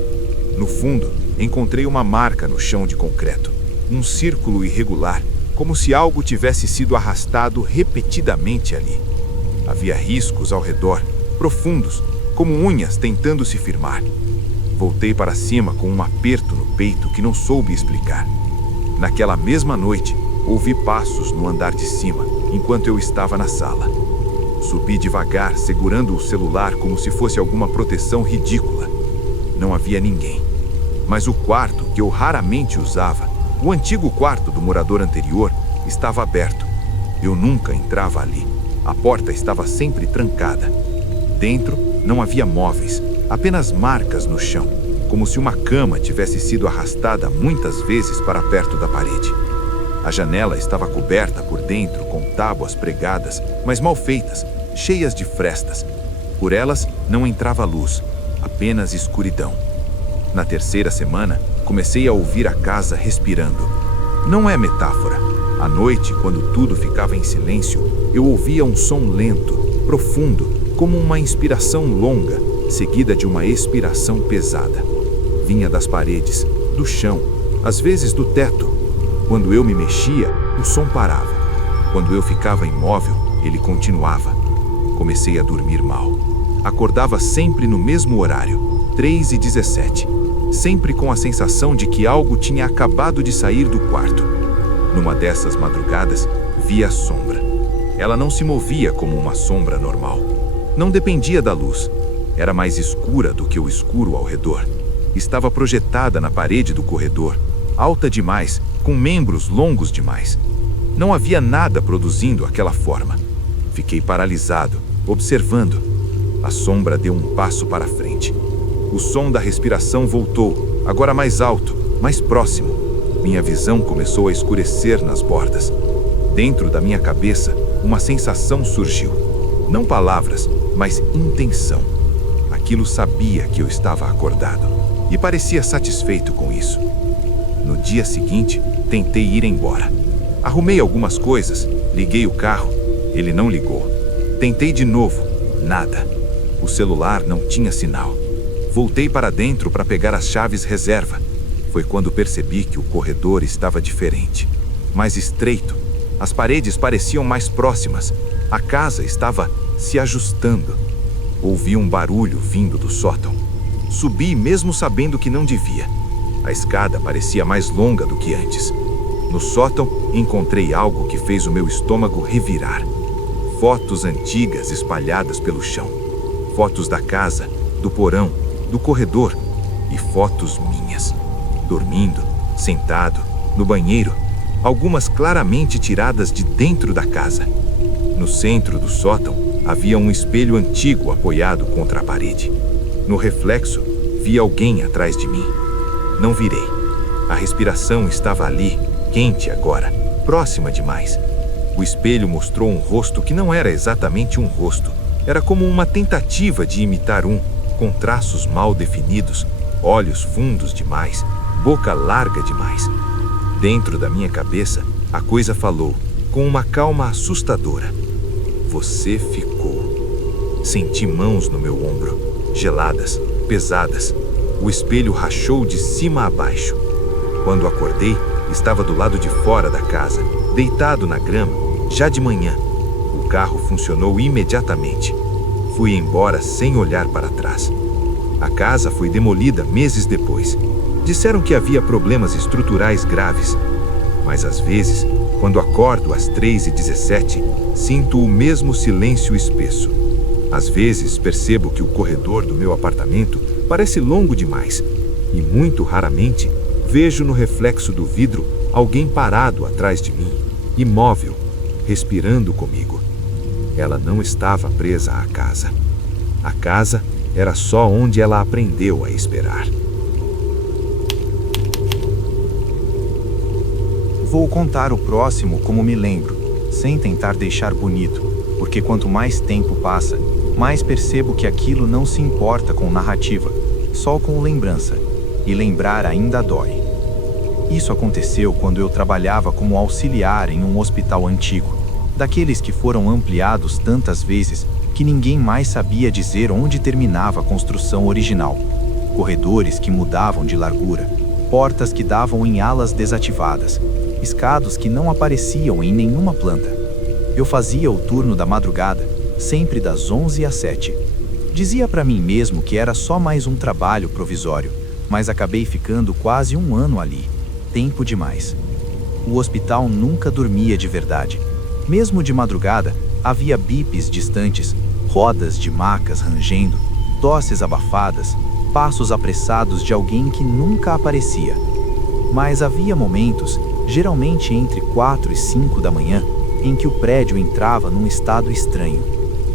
No fundo, encontrei uma marca no chão de concreto. Um círculo irregular, como se algo tivesse sido arrastado repetidamente ali. Havia riscos ao redor, profundos, como unhas tentando se firmar. Voltei para cima com um aperto no peito que não soube explicar. Naquela mesma noite, ouvi passos no andar de cima, enquanto eu estava na sala. Subi devagar, segurando o celular como se fosse alguma proteção ridícula. Não havia ninguém. Mas o quarto, que eu raramente usava, o antigo quarto do morador anterior, estava aberto. Eu nunca entrava ali. A porta estava sempre trancada. Dentro, não havia móveis, apenas marcas no chão, como se uma cama tivesse sido arrastada muitas vezes para perto da parede. A janela estava coberta por dentro com tábuas pregadas, mas mal feitas, cheias de frestas. Por elas não entrava luz, apenas escuridão. Na terceira semana, comecei a ouvir a casa respirando. Não é metáfora. À noite, quando tudo ficava em silêncio, eu ouvia um som lento, profundo, como uma inspiração longa, seguida de uma expiração pesada. Vinha das paredes, do chão, às vezes do teto. Quando eu me mexia, o som parava. Quando eu ficava imóvel, Ele continuava. Comecei a dormir mal. Acordava sempre no mesmo horário, 3h17, sempre com a sensação de que algo tinha acabado de sair do quarto. Numa dessas madrugadas, vi a sombra. Ela não se movia como uma sombra normal. Não dependia da luz. Era mais escura do que o escuro ao redor. Estava projetada na parede do corredor, alta demais, com membros longos demais. Não havia nada produzindo aquela forma. Fiquei paralisado, observando. A sombra deu um passo para frente. O som da respiração voltou, agora mais alto, mais próximo. Minha visão começou a escurecer nas bordas. Dentro da minha cabeça, uma sensação surgiu. Não palavras, mas intenção. Aquilo sabia que eu estava acordado e parecia satisfeito com isso. No dia seguinte, tentei ir embora. Arrumei algumas coisas, liguei o carro. Ele não ligou. Tentei de novo, nada. O celular não tinha sinal. Voltei para dentro para pegar as chaves reserva. Foi quando percebi que o corredor estava diferente, mais estreito. As paredes pareciam mais próximas. A casa estava se ajustando. Ouvi um barulho vindo do sótão. Subi mesmo sabendo que não devia. A escada parecia mais longa do que antes. No sótão, encontrei algo que fez o meu estômago revirar. Fotos antigas espalhadas pelo chão. Fotos da casa, do porão, do corredor e fotos minhas. Dormindo, sentado, no banheiro, algumas claramente tiradas de dentro da casa. No centro do sótão, havia um espelho antigo apoiado contra a parede. No reflexo, vi alguém atrás de mim. Não virei. A respiração estava ali, quente agora, próxima demais. O espelho mostrou um rosto que não era exatamente um rosto. Era como uma tentativa de imitar um, com traços mal definidos, olhos fundos demais, boca larga demais. Dentro da minha cabeça, a coisa falou, com uma calma assustadora. Você ficou. Senti mãos no meu ombro, geladas, pesadas. O espelho rachou de cima a baixo. Quando acordei, estava do lado de fora da casa, deitado na grama, já de manhã. O carro funcionou imediatamente. Fui embora sem olhar para trás. A casa foi demolida meses depois. Disseram que havia problemas estruturais graves. Mas às vezes, quando acordo às 3h17, sinto o mesmo silêncio espesso. Às vezes percebo que o corredor do meu apartamento parece longo demais. E muito raramente, vejo no reflexo do vidro alguém parado atrás de mim, imóvel, respirando comigo. Ela não estava presa à casa. A casa era só onde ela aprendeu a esperar. Vou contar o próximo como me lembro, sem tentar deixar bonito, porque quanto mais tempo passa, mais percebo que aquilo não se importa com narrativa, só com lembrança, e lembrar ainda dói. Isso aconteceu quando eu trabalhava como auxiliar em um hospital antigo, daqueles que foram ampliados tantas vezes que ninguém mais sabia dizer onde terminava a construção original. Corredores que mudavam de largura, portas que davam em alas desativadas, escadas que não apareciam em nenhuma planta. Eu fazia o turno da madrugada, sempre das 11 às 7. Dizia para mim mesmo que era só mais um trabalho provisório, mas acabei ficando quase um ano ali. Tempo demais. O hospital nunca dormia de verdade. Mesmo de madrugada, havia bips distantes, rodas de macas rangendo, tosses abafadas, passos apressados de alguém que nunca aparecia. Mas havia momentos, geralmente entre 4 e 5 da manhã, em que o prédio entrava num estado estranho.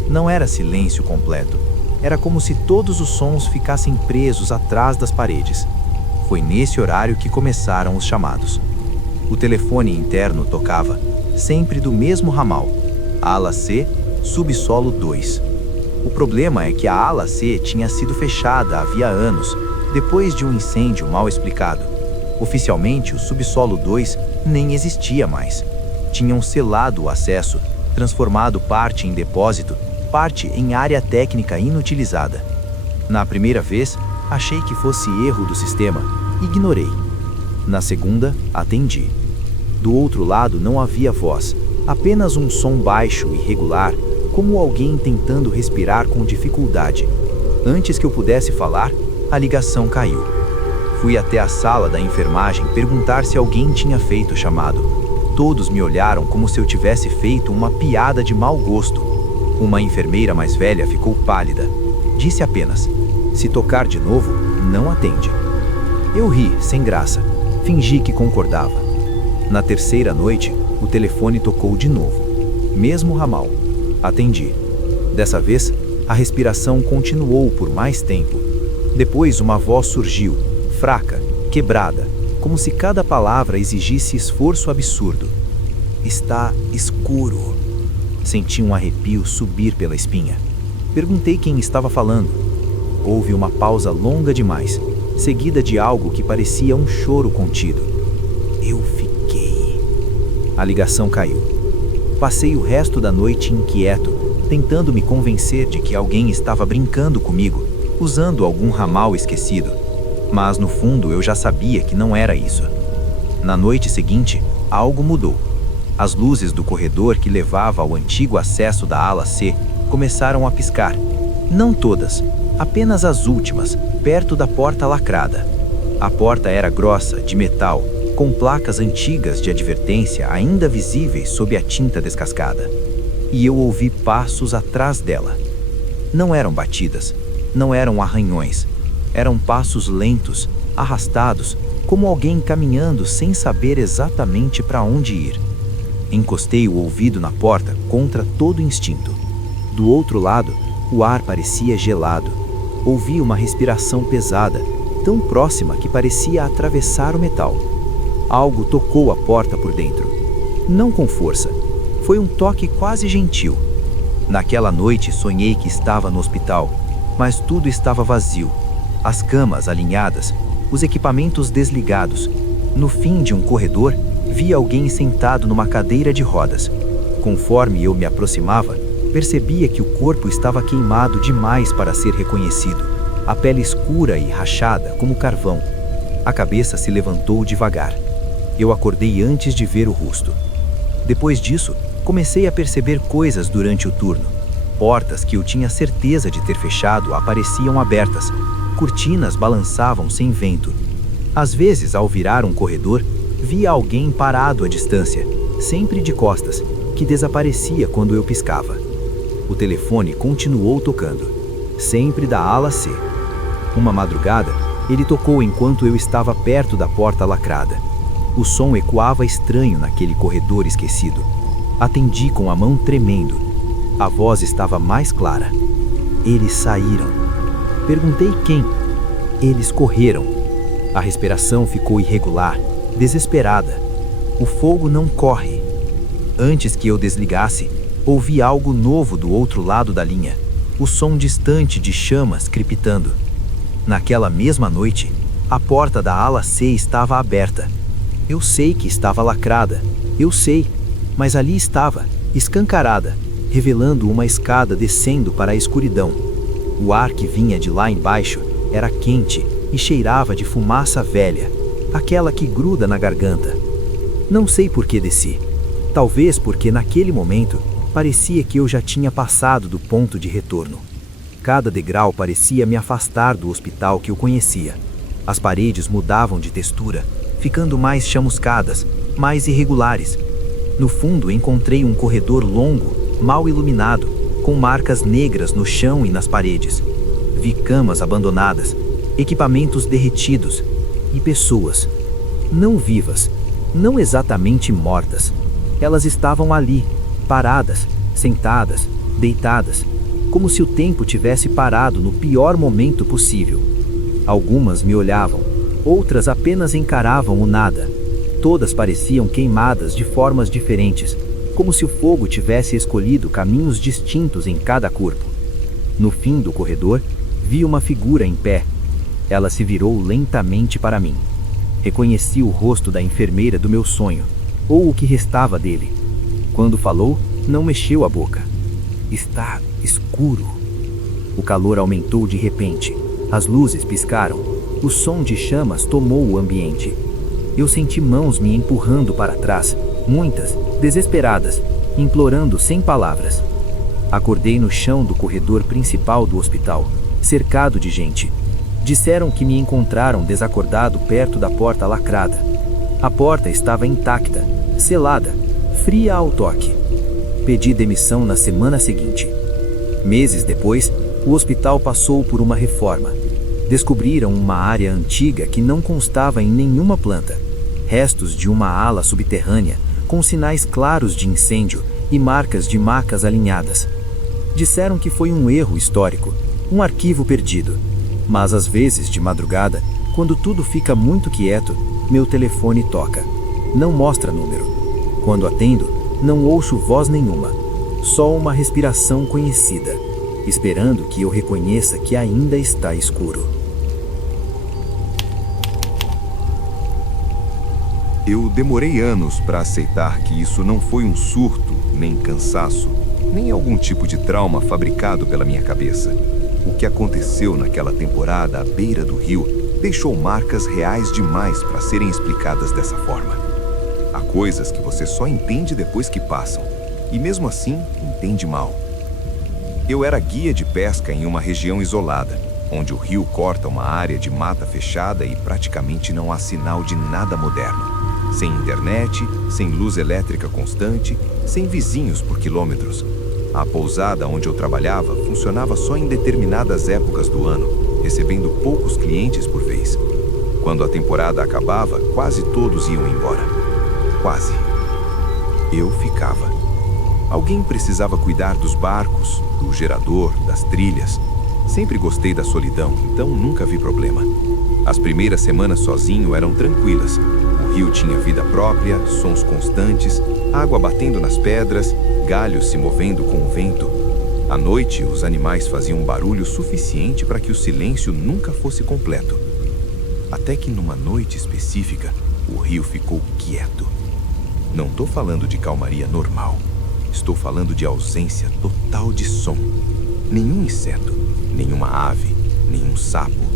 Não era silêncio completo. Era como se todos os sons ficassem presos atrás das paredes. Foi nesse horário que começaram os chamados. O telefone interno tocava, sempre do mesmo ramal. Ala C, subsolo 2. O problema é que a ala C tinha sido fechada havia anos, depois de um incêndio mal explicado. Oficialmente, o subsolo 2 nem existia mais. Tinham selado o acesso, transformado parte em depósito, parte em área técnica inutilizada. Na primeira vez, achei que fosse erro do sistema, ignorei. Na segunda, atendi. Do outro lado não havia voz, Apenas um som baixo e regular, como alguém tentando respirar com dificuldade. Antes que eu pudesse falar, a ligação caiu. Fui até a sala da enfermagem perguntar se alguém tinha feito o chamado. Todos me olharam como se eu tivesse feito uma piada de mau gosto. Uma enfermeira mais velha ficou pálida. Disse apenas: "Se tocar de novo, não atende." Eu ri, sem graça. Fingi que concordava. Na terceira noite, o telefone tocou de novo. Mesmo ramal. Atendi. Dessa vez, a respiração continuou por mais tempo. Depois, uma voz surgiu, fraca, quebrada, como se cada palavra exigisse esforço absurdo. "Está escuro." Senti um arrepio subir pela espinha. Perguntei quem estava falando. Houve uma pausa longa demais, seguida de algo que parecia um choro contido. "Eu fiquei." A ligação caiu. Passei o resto da noite inquieto, tentando me convencer de que alguém estava brincando comigo, usando algum ramal esquecido. Mas no fundo eu já sabia que não era isso. Na noite seguinte, algo mudou. As luzes do corredor que levava ao antigo acesso da ala C começaram a piscar. Não todas, apenas as últimas, perto da porta lacrada. A porta era grossa, de metal, com placas antigas de advertência ainda visíveis sob a tinta descascada. E eu ouvi passos atrás dela. Não eram batidas, não eram arranhões. Eram passos lentos, arrastados, como alguém caminhando sem saber exatamente para onde ir. Encostei o ouvido na porta contra todo instinto. Do outro lado, o ar parecia gelado. Ouvi uma respiração pesada, tão próxima que parecia atravessar o metal. Algo tocou a porta por dentro. Não com força. Foi um toque quase gentil. Naquela noite sonhei que estava no hospital, mas tudo estava vazio. As camas alinhadas, os equipamentos desligados. No fim de um corredor, vi alguém sentado numa cadeira de rodas. Conforme eu me aproximava, percebia que o corpo estava queimado demais para ser reconhecido. A pele escura e rachada como carvão. A cabeça se levantou devagar. Eu acordei antes de ver o rosto. Depois disso, comecei a perceber coisas durante o turno. Portas que eu tinha certeza de ter fechado apareciam abertas. Cortinas balançavam sem vento. Às vezes, ao virar um corredor, via alguém parado à distância, sempre de costas, que desaparecia quando eu piscava. O telefone continuou tocando, sempre da ala C. Uma madrugada, ele tocou enquanto eu estava perto da porta lacrada. O som ecoava estranho naquele corredor esquecido. Atendi com a mão tremendo. A voz estava mais clara. Eles saíram. Perguntei quem. Eles correram. A respiração ficou irregular, desesperada. O fogo não corre. Antes que eu desligasse, ouvi algo novo do outro lado da linha. O som distante de chamas crepitando. Naquela mesma noite, a porta da ala C estava aberta. Eu sei que estava lacrada. Eu sei. Mas ali estava, escancarada, revelando uma escada descendo para a escuridão. O ar que vinha de lá embaixo era quente e cheirava de fumaça velha, aquela que gruda na garganta. Não sei por que desci. Talvez porque naquele momento parecia que eu já tinha passado do ponto de retorno. Cada degrau parecia me afastar do hospital que eu conhecia. As paredes mudavam de textura, ficando mais chamuscadas, mais irregulares. No fundo encontrei um corredor longo, mal iluminado, com marcas negras no chão e nas paredes. Vi camas abandonadas, equipamentos derretidos e pessoas. Não vivas, não exatamente mortas. Elas estavam ali, paradas, sentadas, deitadas, como se o tempo tivesse parado no pior momento possível. Algumas me olhavam, outras apenas encaravam o nada. Todas pareciam queimadas de formas diferentes, como se o fogo tivesse escolhido caminhos distintos em cada corpo. No fim do corredor, vi uma figura em pé. Ela se virou lentamente para mim. Reconheci o rosto da enfermeira do meu sonho, ou o que restava dele. Quando falou, não mexeu a boca. Está escuro. O calor aumentou de repente. As luzes piscaram. O som de chamas tomou o ambiente. Eu senti mãos me empurrando para trás, muitas, desesperadas, implorando sem palavras. Acordei no chão do corredor principal do hospital, cercado de gente. Disseram que me encontraram desacordado perto da porta lacrada. A porta estava intacta, selada, fria ao toque. Pedi demissão na semana seguinte. Meses depois, o hospital passou por uma reforma. Descobriram uma área antiga que não constava em nenhuma planta. Restos de uma ala subterrânea, com sinais claros de incêndio e marcas de macas alinhadas. Disseram que foi um erro histórico, um arquivo perdido. Mas às vezes, de madrugada, quando tudo fica muito quieto, meu telefone toca. Não mostra número. Quando atendo, não ouço voz nenhuma. Só uma respiração conhecida, esperando que eu reconheça que ainda está escuro. Eu demorei anos para aceitar que isso não foi um surto, nem cansaço, nem algum tipo de trauma fabricado pela minha cabeça. O que aconteceu naquela temporada à beira do rio deixou marcas reais demais para serem explicadas dessa forma. Há coisas que você só entende depois que passam, e mesmo assim entende mal. Eu era guia de pesca em uma região isolada, onde o rio corta uma área de mata fechada e praticamente não há sinal de nada moderno. Sem internet, sem luz elétrica constante, sem vizinhos por quilômetros. A pousada onde eu trabalhava funcionava só em determinadas épocas do ano, recebendo poucos clientes por vez. Quando a temporada acabava, quase todos iam embora. Quase. Eu ficava. Alguém precisava cuidar dos barcos, do gerador, das trilhas. Sempre gostei da solidão, então nunca vi problema. As primeiras semanas sozinho eram tranquilas. O rio tinha vida própria, sons constantes, água batendo nas pedras, galhos se movendo com o vento. À noite, os animais faziam barulho suficiente para que o silêncio nunca fosse completo. Até que numa noite específica, o rio ficou quieto. Não estou falando de calmaria normal. Estou falando de ausência total de som. Nenhum inseto, nenhuma ave, nenhum sapo.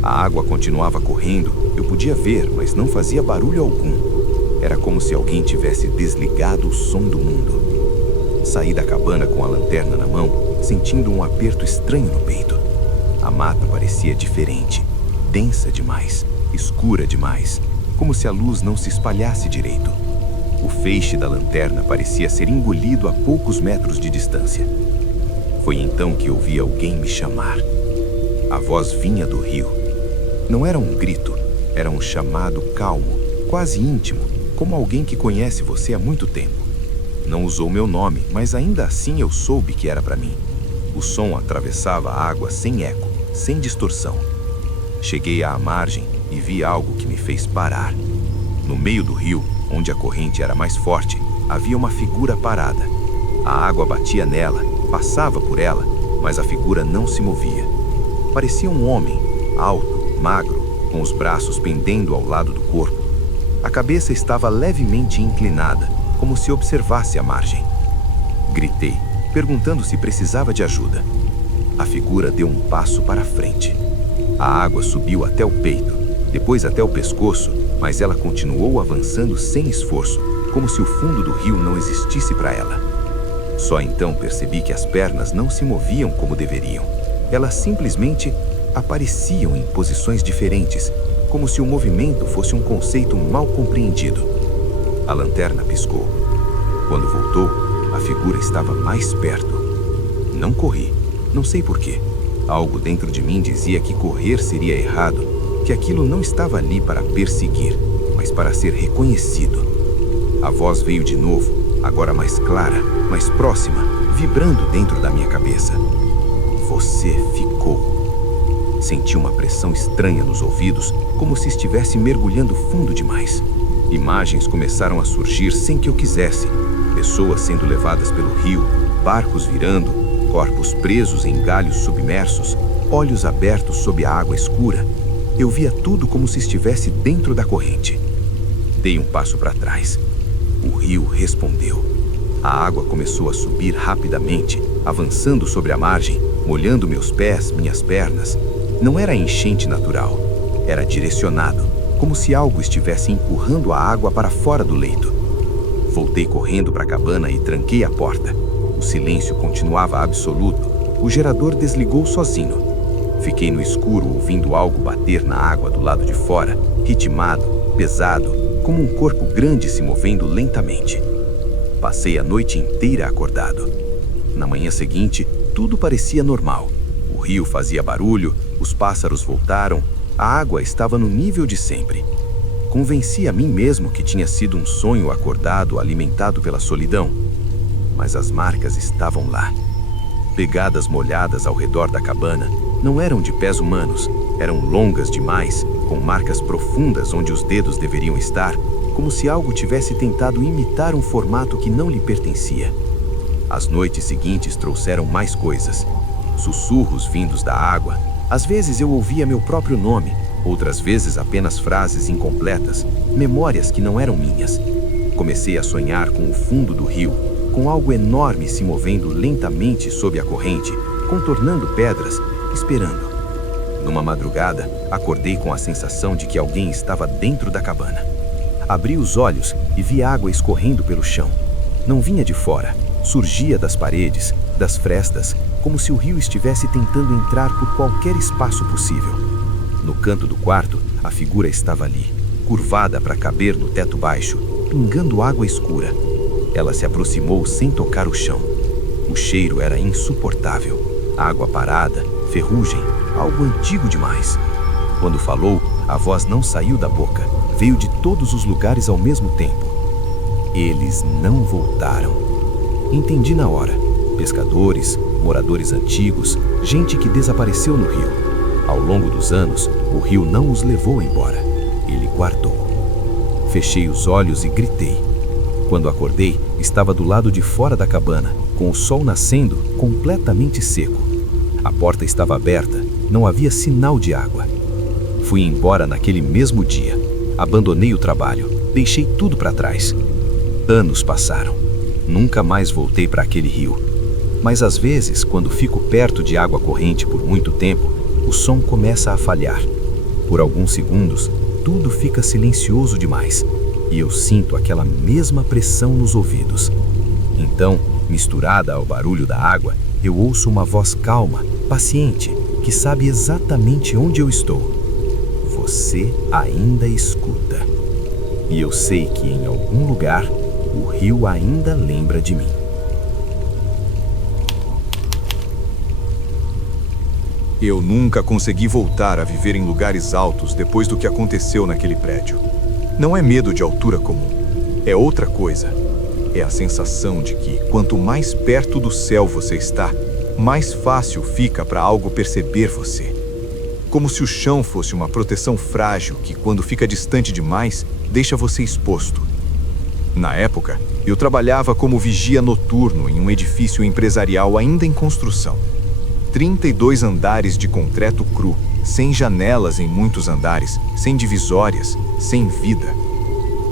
A água continuava correndo, eu podia ver, mas não fazia barulho algum. Era como se alguém tivesse desligado o som do mundo. Saí da cabana com a lanterna na mão, sentindo um aperto estranho no peito. A mata parecia diferente, densa demais, escura demais, como se a luz não se espalhasse direito. O feixe da lanterna parecia ser engolido a poucos metros de distância. Foi então que ouvi alguém me chamar. A voz vinha do rio. Não era um grito, era um chamado calmo, quase íntimo, como alguém que conhece você há muito tempo. Não usou meu nome, mas ainda assim eu soube que era para mim. O som atravessava a água sem eco, sem distorção. Cheguei à margem e vi algo que me fez parar. No meio do rio, onde a corrente era mais forte, havia uma figura parada. A água batia nela, passava por ela, mas a figura não se movia. Parecia um homem, alto, magro, com os braços pendendo ao lado do corpo. A cabeça estava levemente inclinada, como se observasse a margem. Gritei, perguntando se precisava de ajuda. A figura deu um passo para frente. A água subiu até o peito, depois até o pescoço, mas ela continuou avançando sem esforço, como se o fundo do rio não existisse para ela. Só então percebi que as pernas não se moviam como deveriam. Elas simplesmente apareciam em posições diferentes, como se o movimento fosse um conceito mal compreendido. A lanterna piscou. Quando voltou, a figura estava mais perto. Não corri, não sei porquê. Algo dentro de mim dizia que correr seria errado, que aquilo não estava ali para perseguir, mas para ser reconhecido. A voz veio de novo, agora mais clara, mais próxima, vibrando dentro da minha cabeça. Você ficou. Senti uma pressão estranha nos ouvidos, como se estivesse mergulhando fundo demais. Imagens começaram a surgir sem que eu quisesse. Pessoas sendo levadas pelo rio, barcos virando, corpos presos em galhos submersos, olhos abertos sob a água escura. Eu via tudo como se estivesse dentro da corrente. Dei um passo para trás. O rio respondeu. A água começou a subir rapidamente, avançando sobre a margem, molhando meus pés, minhas pernas. Não era enchente natural. Era direcionado, como se algo estivesse empurrando a água para fora do leito. Voltei correndo para a cabana e tranquei a porta. O silêncio continuava absoluto. O gerador desligou sozinho. Fiquei no escuro ouvindo algo bater na água do lado de fora, ritmado, pesado, como um corpo grande se movendo lentamente. Passei a noite inteira acordado. Na manhã seguinte, tudo parecia normal. O rio fazia barulho, os pássaros voltaram, a água estava no nível de sempre. Convenci a mim mesmo que tinha sido um sonho acordado alimentado pela solidão. Mas as marcas estavam lá. Pegadas molhadas ao redor da cabana, não eram de pés humanos, eram longas demais, com marcas profundas onde os dedos deveriam estar, como se algo tivesse tentado imitar um formato que não lhe pertencia. As noites seguintes trouxeram mais coisas. Sussurros vindos da água. Às vezes eu ouvia meu próprio nome, outras vezes apenas frases incompletas, memórias que não eram minhas. Comecei a sonhar com o fundo do rio, com algo enorme se movendo lentamente sob a corrente, contornando pedras, esperando. Numa madrugada, acordei com a sensação de que alguém estava dentro da cabana. Abri os olhos e vi água escorrendo pelo chão. Não vinha de fora, surgia das paredes, das frestas, como se o rio estivesse tentando entrar por qualquer espaço possível. No canto do quarto, a figura estava ali, curvada para caber no teto baixo, pingando água escura. Ela se aproximou sem tocar o chão. O cheiro era insuportável. Água parada, ferrugem, algo antigo demais. Quando falou, a voz não saiu da boca, veio de todos os lugares ao mesmo tempo. Eles não voltaram. Entendi na hora. Pescadores, moradores antigos, gente que desapareceu no rio. Ao longo dos anos, o rio não os levou embora. Ele guardou. Fechei os olhos e gritei. Quando acordei, estava do lado de fora da cabana, com o sol nascendo, completamente seco. A porta estava aberta, não havia sinal de água. Fui embora naquele mesmo dia. Abandonei o trabalho, deixei tudo para trás. Anos passaram. Nunca mais voltei para aquele rio. Mas às vezes, quando fico perto de água corrente por muito tempo, o som começa a falhar. Por alguns segundos, tudo fica silencioso demais. E eu sinto aquela mesma pressão nos ouvidos. Então, misturada ao barulho da água, eu ouço uma voz calma, paciente, que sabe exatamente onde eu estou. Você ainda escuta. E eu sei que em algum lugar, o rio ainda lembra de mim. Eu nunca consegui voltar a viver em lugares altos depois do que aconteceu naquele prédio. Não é medo de altura comum, é outra coisa. É a sensação de que, quanto mais perto do céu você está, mais fácil fica para algo perceber você. Como se o chão fosse uma proteção frágil que, quando fica distante demais, deixa você exposto. Na época, eu trabalhava como vigia noturno em um edifício empresarial ainda em construção. 32 andares de concreto cru, sem janelas em muitos andares, sem divisórias, sem vida.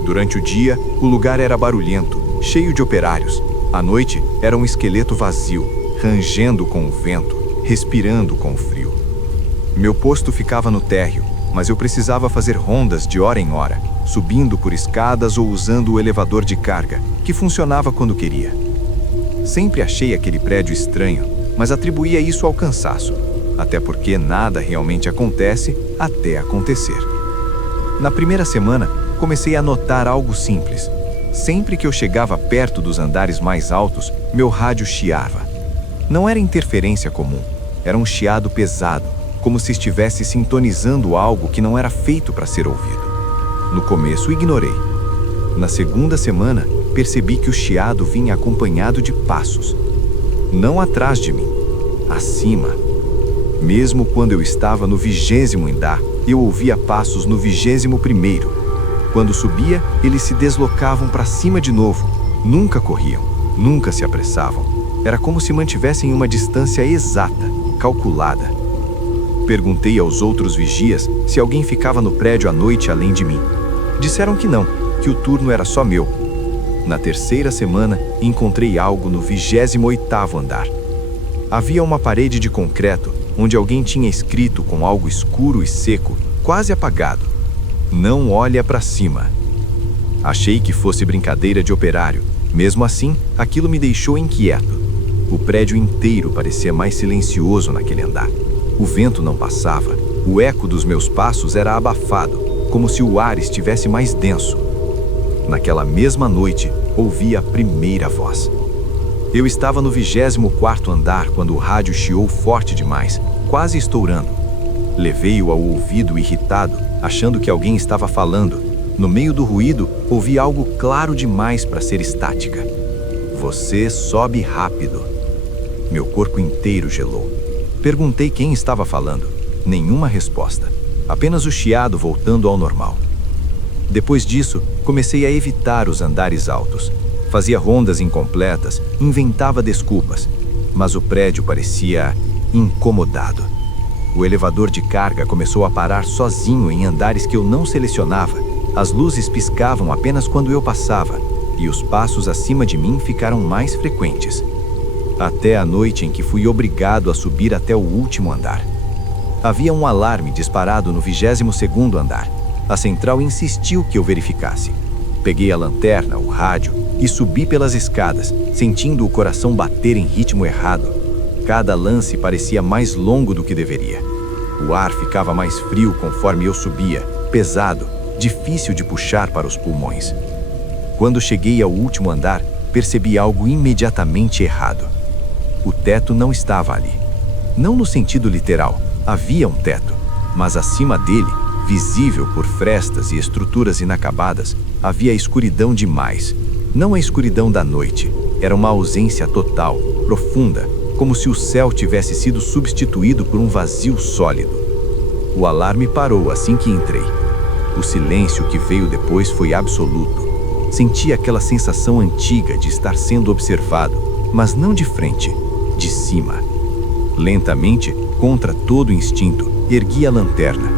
Durante o dia, o lugar era barulhento, cheio de operários. À noite, era um esqueleto vazio, rangendo com o vento, respirando com o frio. Meu posto ficava no térreo, mas eu precisava fazer rondas de hora em hora, subindo por escadas ou usando o elevador de carga, que funcionava quando queria. Sempre achei aquele prédio estranho, mas atribuía isso ao cansaço, até porque nada realmente acontece até acontecer. Na primeira semana, comecei a notar algo simples. Sempre que eu chegava perto dos andares mais altos, meu rádio chiava. Não era interferência comum, era um chiado pesado, como se estivesse sintonizando algo que não era feito para ser ouvido. No começo, ignorei. Na segunda semana, percebi que o chiado vinha acompanhado de passos. Não atrás de mim, acima. Mesmo quando eu estava no 20º andar, eu ouvia passos no 21º. Quando subia, eles se deslocavam para cima de novo. Nunca corriam, nunca se apressavam. Era como se mantivessem uma distância exata, calculada. Perguntei aos outros vigias se alguém ficava no prédio à noite além de mim. Disseram que não, que o turno era só meu. Na terceira semana, encontrei algo no 28º andar. Havia uma parede de concreto onde alguém tinha escrito com algo escuro e seco, quase apagado: "Não olha para cima". Achei que fosse brincadeira de operário. Mesmo assim, aquilo me deixou inquieto. O prédio inteiro parecia mais silencioso naquele andar. O vento não passava. O eco dos meus passos era abafado, como se o ar estivesse mais denso. Naquela mesma noite, ouvi a primeira voz. Eu estava no 24º andar quando o rádio chiou forte demais, quase estourando. Levei-o ao ouvido irritado, achando que alguém estava falando. No meio do ruído, ouvi algo claro demais para ser estática. Você sobe rápido. Meu corpo inteiro gelou. Perguntei quem estava falando. Nenhuma resposta. Apenas o chiado voltando ao normal. Depois disso, comecei a evitar os andares altos. Fazia rondas incompletas, inventava desculpas. Mas o prédio parecia incomodado. O elevador de carga começou a parar sozinho em andares que eu não selecionava. As luzes piscavam apenas quando eu passava, e os passos acima de mim ficaram mais frequentes. Até a noite em que fui obrigado a subir até o último andar. Havia um alarme disparado no 22º andar. A central insistiu que eu verificasse. Peguei a lanterna, o rádio, e subi pelas escadas, sentindo o coração bater em ritmo errado. Cada lance parecia mais longo do que deveria. O ar ficava mais frio conforme eu subia, pesado, difícil de puxar para os pulmões. Quando cheguei ao último andar, percebi algo imediatamente errado. O teto não estava ali. Não no sentido literal, havia um teto, mas acima dele, visível por frestas e estruturas inacabadas, havia escuridão demais. Não a escuridão da noite, era uma ausência total, profunda, como se o céu tivesse sido substituído por um vazio sólido. O alarme parou assim que entrei. O silêncio que veio depois foi absoluto. Senti aquela sensação antiga de estar sendo observado, mas não de frente, de cima. Lentamente, contra todo instinto, ergui a lanterna.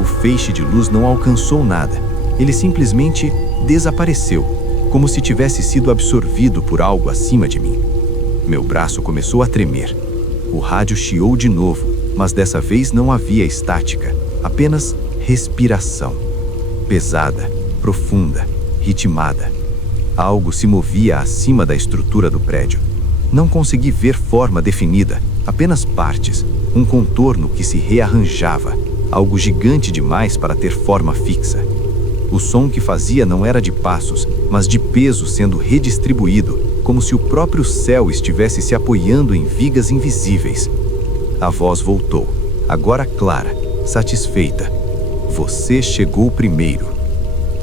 O feixe de luz não alcançou nada. Ele simplesmente desapareceu, como se tivesse sido absorvido por algo acima de mim. Meu braço começou a tremer. O rádio chiou de novo, mas dessa vez não havia estática, apenas respiração. Pesada, profunda, ritmada. Algo se movia acima da estrutura do prédio. Não consegui ver forma definida, apenas partes, um contorno que se rearranjava, algo gigante demais para ter forma fixa. O som que fazia não era de passos, mas de peso sendo redistribuído, como se o próprio céu estivesse se apoiando em vigas invisíveis. A voz voltou, agora clara, satisfeita. Você chegou primeiro.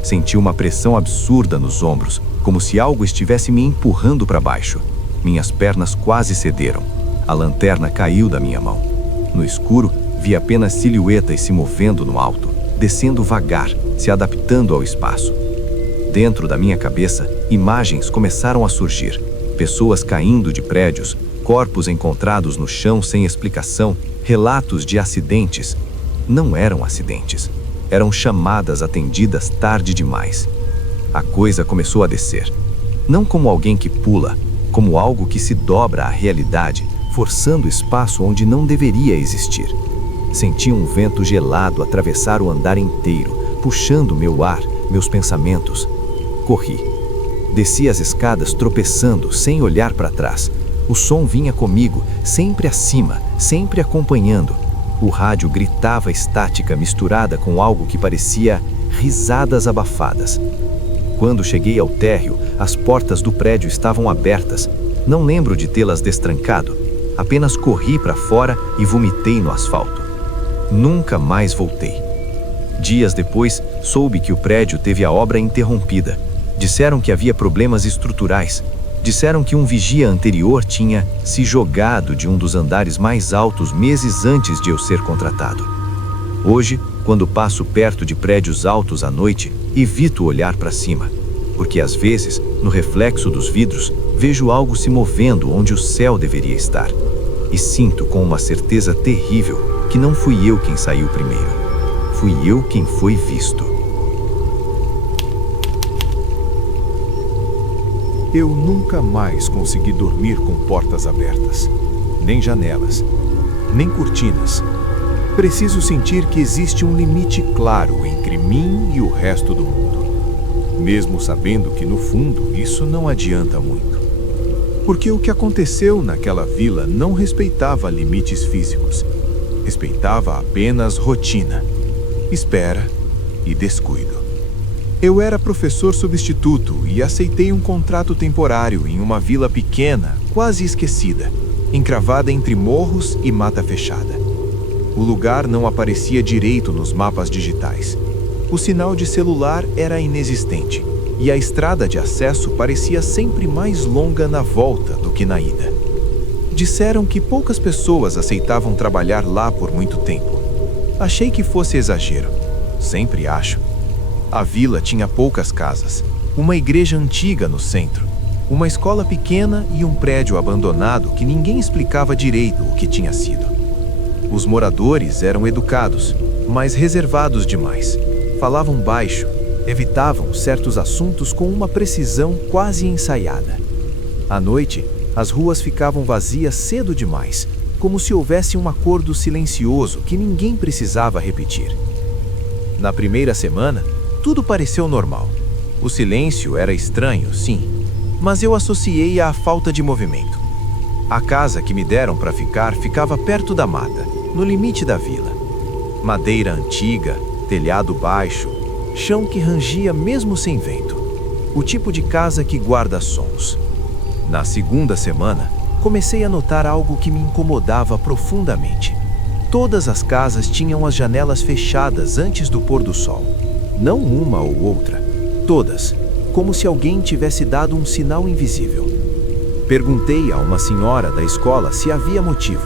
Senti uma pressão absurda nos ombros, como se algo estivesse me empurrando para baixo. Minhas pernas quase cederam. A lanterna caiu da minha mão. No escuro, vi apenas silhuetas se movendo no alto, descendo vagar, se adaptando ao espaço. Dentro da minha cabeça, imagens começaram a surgir. Pessoas caindo de prédios, corpos encontrados no chão sem explicação, relatos de acidentes. Não eram acidentes. Eram chamadas atendidas tarde demais. A coisa começou a descer. Não como alguém que pula, como algo que se dobra à realidade, forçando espaço onde não deveria existir. Senti um vento gelado atravessar o andar inteiro, puxando meu ar, meus pensamentos. Corri. Desci as escadas tropeçando, sem olhar para trás. O som vinha comigo, sempre acima, sempre acompanhando. O rádio gritava estática misturada com algo que parecia risadas abafadas. Quando cheguei ao térreo, as portas do prédio estavam abertas. Não lembro de tê-las destrancado. Apenas corri para fora e vomitei no asfalto. Nunca mais voltei. Dias depois, soube que o prédio teve a obra interrompida. Disseram que havia problemas estruturais. Disseram que um vigia anterior tinha se jogado de um dos andares mais altos meses antes de eu ser contratado. Hoje, quando passo perto de prédios altos à noite, evito olhar para cima, porque às vezes, no reflexo dos vidros, vejo algo se movendo onde o céu deveria estar. E sinto com uma certeza terrível que não fui eu quem saiu primeiro. Fui eu quem foi visto. Eu nunca mais consegui dormir com portas abertas, nem janelas, nem cortinas. Preciso sentir que existe um limite claro entre mim e o resto do mundo. mesmo sabendo que no fundo isso não adianta muito. Porque o que aconteceu naquela vila não respeitava limites físicos, respeitava apenas rotina, espera e descuido. Eu era professor substituto e aceitei um contrato temporário em uma vila pequena, quase esquecida, encravada entre morros e mata fechada. O lugar não aparecia direito nos mapas digitais. O sinal de celular era inexistente e a estrada de acesso parecia sempre mais longa na volta do que na ida. Disseram que poucas pessoas aceitavam trabalhar lá por muito tempo. Achei que fosse exagero. Sempre acho. A vila tinha poucas casas, uma igreja antiga no centro, uma escola pequena e um prédio abandonado que ninguém explicava direito o que tinha sido. Os moradores eram educados, mas reservados demais. Falavam baixo, evitavam certos assuntos com uma precisão quase ensaiada. À noite, as ruas ficavam vazias cedo demais, como se houvesse um acordo silencioso que ninguém precisava repetir. Na primeira semana, tudo pareceu normal. O silêncio era estranho, sim, mas eu associei à falta de movimento. A casa que me deram para ficar ficava perto da mata, no limite da vila. Madeira antiga, telhado baixo, chão que rangia mesmo sem vento. O tipo de casa que guarda sons. Na segunda semana, comecei a notar algo que me incomodava profundamente. Todas as casas tinham as janelas fechadas antes do pôr do sol. Não uma ou outra, todas, como se alguém tivesse dado um sinal invisível. Perguntei a uma senhora da escola se havia motivo.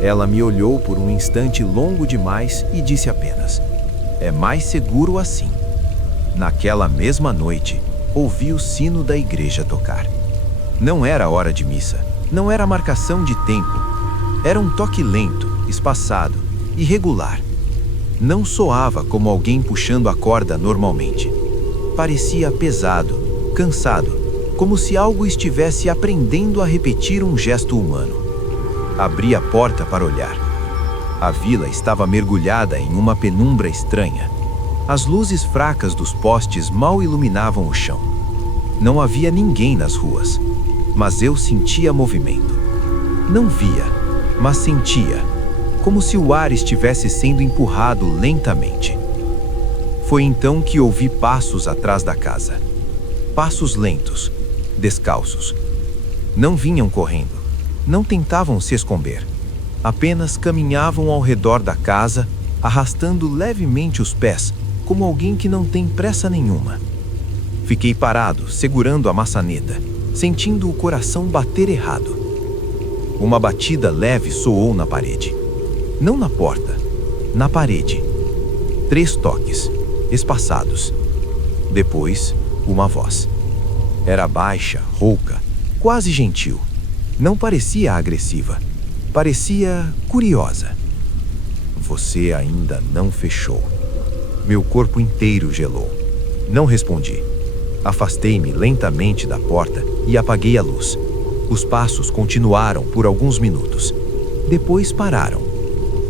Ela me olhou por um instante longo demais e disse apenas: "É mais seguro assim." Naquela mesma noite, ouvi o sino da igreja tocar. Não era hora de missa, não era marcação de tempo. Era um toque lento, espaçado, irregular. Não soava como alguém puxando a corda normalmente. Parecia pesado, cansado, como se algo estivesse aprendendo a repetir um gesto humano. Abri a porta para olhar. A vila estava mergulhada em uma penumbra estranha. As luzes fracas dos postes mal iluminavam o chão. Não havia ninguém nas ruas, mas eu sentia movimento. Não via, mas sentia, como se o ar estivesse sendo empurrado lentamente. Foi então que ouvi passos atrás da casa. Passos lentos, descalços. Não vinham correndo. Não tentavam se esconder, apenas caminhavam ao redor da casa, arrastando levemente os pés, como alguém que não tem pressa nenhuma. Fiquei parado, segurando a maçaneta, sentindo o coração bater errado. Uma batida leve soou na parede. Não na porta, na parede. 3 toques, espaçados. Depois, uma voz. Era baixa, rouca, quase gentil. Não parecia agressiva. Parecia curiosa. "Você ainda não fechou." Meu corpo inteiro gelou. Não respondi. Afastei-me lentamente da porta e apaguei a luz. Os passos continuaram por alguns minutos. Depois pararam.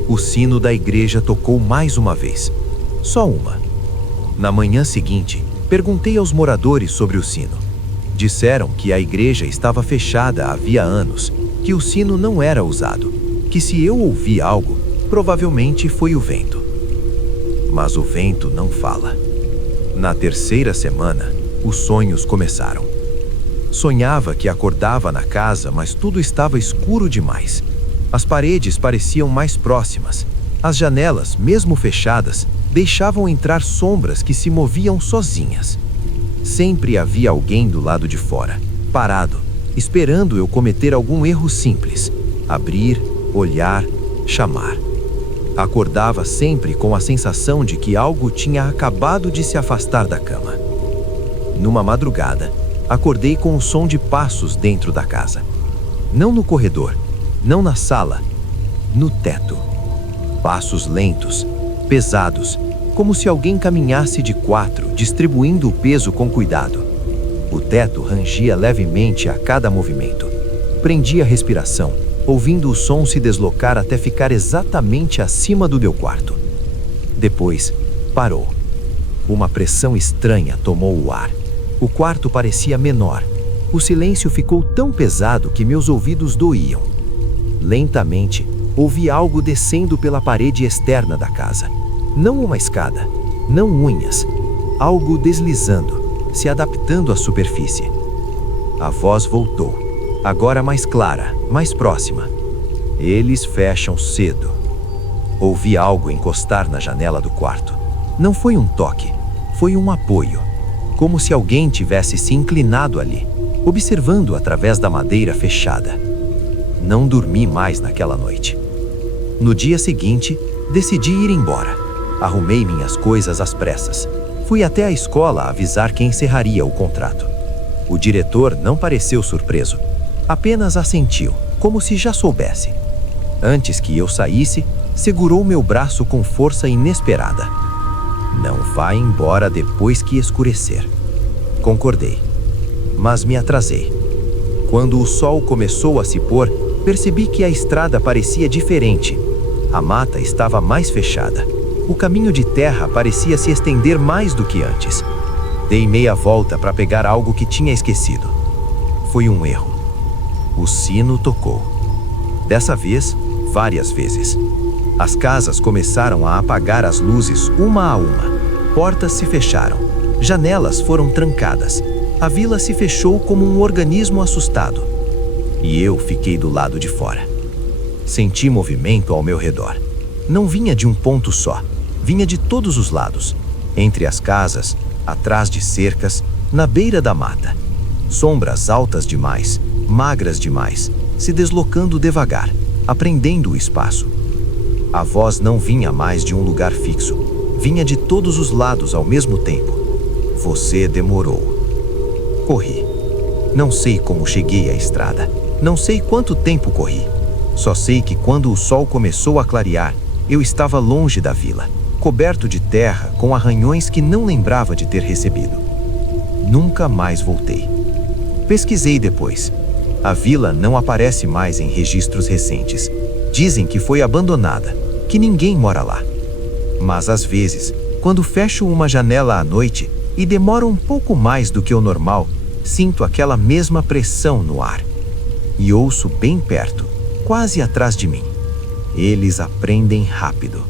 O sino da igreja tocou mais uma vez. Só uma. Na manhã seguinte, perguntei aos moradores sobre o sino. Disseram que a igreja estava fechada havia anos, que o sino não era usado, que se eu ouvi algo, provavelmente foi o vento. Mas o vento não fala. Na terceira semana, os sonhos começaram. Sonhava que acordava na casa, mas tudo estava escuro demais. As paredes pareciam mais próximas. As janelas, mesmo fechadas, deixavam entrar sombras que se moviam sozinhas. Sempre havia alguém do lado de fora, parado, esperando eu cometer algum erro simples. Abrir, olhar, chamar. Acordava sempre com a sensação de que algo tinha acabado de se afastar da cama. Numa madrugada, acordei com o som de passos dentro da casa. Não no corredor, não na sala, no teto. Passos lentos, pesados, como se alguém caminhasse de 4, distribuindo o peso com cuidado. O teto rangia levemente a cada movimento. Prendi a respiração, ouvindo o som se deslocar até ficar exatamente acima do meu quarto. Depois, parou. Uma pressão estranha tomou o ar. O quarto parecia menor. O silêncio ficou tão pesado que meus ouvidos doíam. Lentamente, ouvi algo descendo pela parede externa da casa. Não uma escada, não unhas. Algo deslizando, se adaptando à superfície. A voz voltou, agora mais clara, mais próxima. Eles fecham cedo. Ouvi algo encostar na janela do quarto. Não foi um toque, foi um apoio. Como se alguém tivesse se inclinado ali, observando através da madeira fechada. Não dormi mais naquela noite. No dia seguinte, decidi ir embora. Arrumei minhas coisas às pressas. Fui até a escola avisar que encerraria o contrato. O diretor não pareceu surpreso. Apenas assentiu, como se já soubesse. Antes que eu saísse, segurou meu braço com força inesperada. Não vá embora depois que escurecer. Concordei, mas me atrasei. Quando o sol começou a se pôr, percebi que a estrada parecia diferente. A mata estava mais fechada. O caminho de terra parecia se estender mais do que antes. Dei meia volta para pegar algo que tinha esquecido. Foi um erro. O sino tocou. Dessa vez, várias vezes. As casas começaram a apagar as luzes uma a uma. Portas se fecharam. Janelas foram trancadas. A vila se fechou como um organismo assustado. E eu fiquei do lado de fora. Senti movimento ao meu redor. Não vinha de um ponto só. Vinha de todos os lados. Entre as casas, atrás de cercas, na beira da mata. Sombras altas demais, magras demais, se deslocando devagar, aprendendo o espaço. A voz não vinha mais de um lugar fixo. Vinha de todos os lados ao mesmo tempo. Você demorou. Corri. Não sei como cheguei à estrada. Não sei quanto tempo corri. Só sei que quando o sol começou a clarear, eu estava longe da vila, coberto de terra com arranhões que não lembrava de ter recebido. Nunca mais voltei. Pesquisei depois. A vila não aparece mais em registros recentes. Dizem que foi abandonada, que ninguém mora lá. Mas às vezes, quando fecho uma janela à noite e demora um pouco mais do que o normal, sinto aquela mesma pressão no ar. E ouço bem perto, quase atrás de mim. Eles aprendem rápido.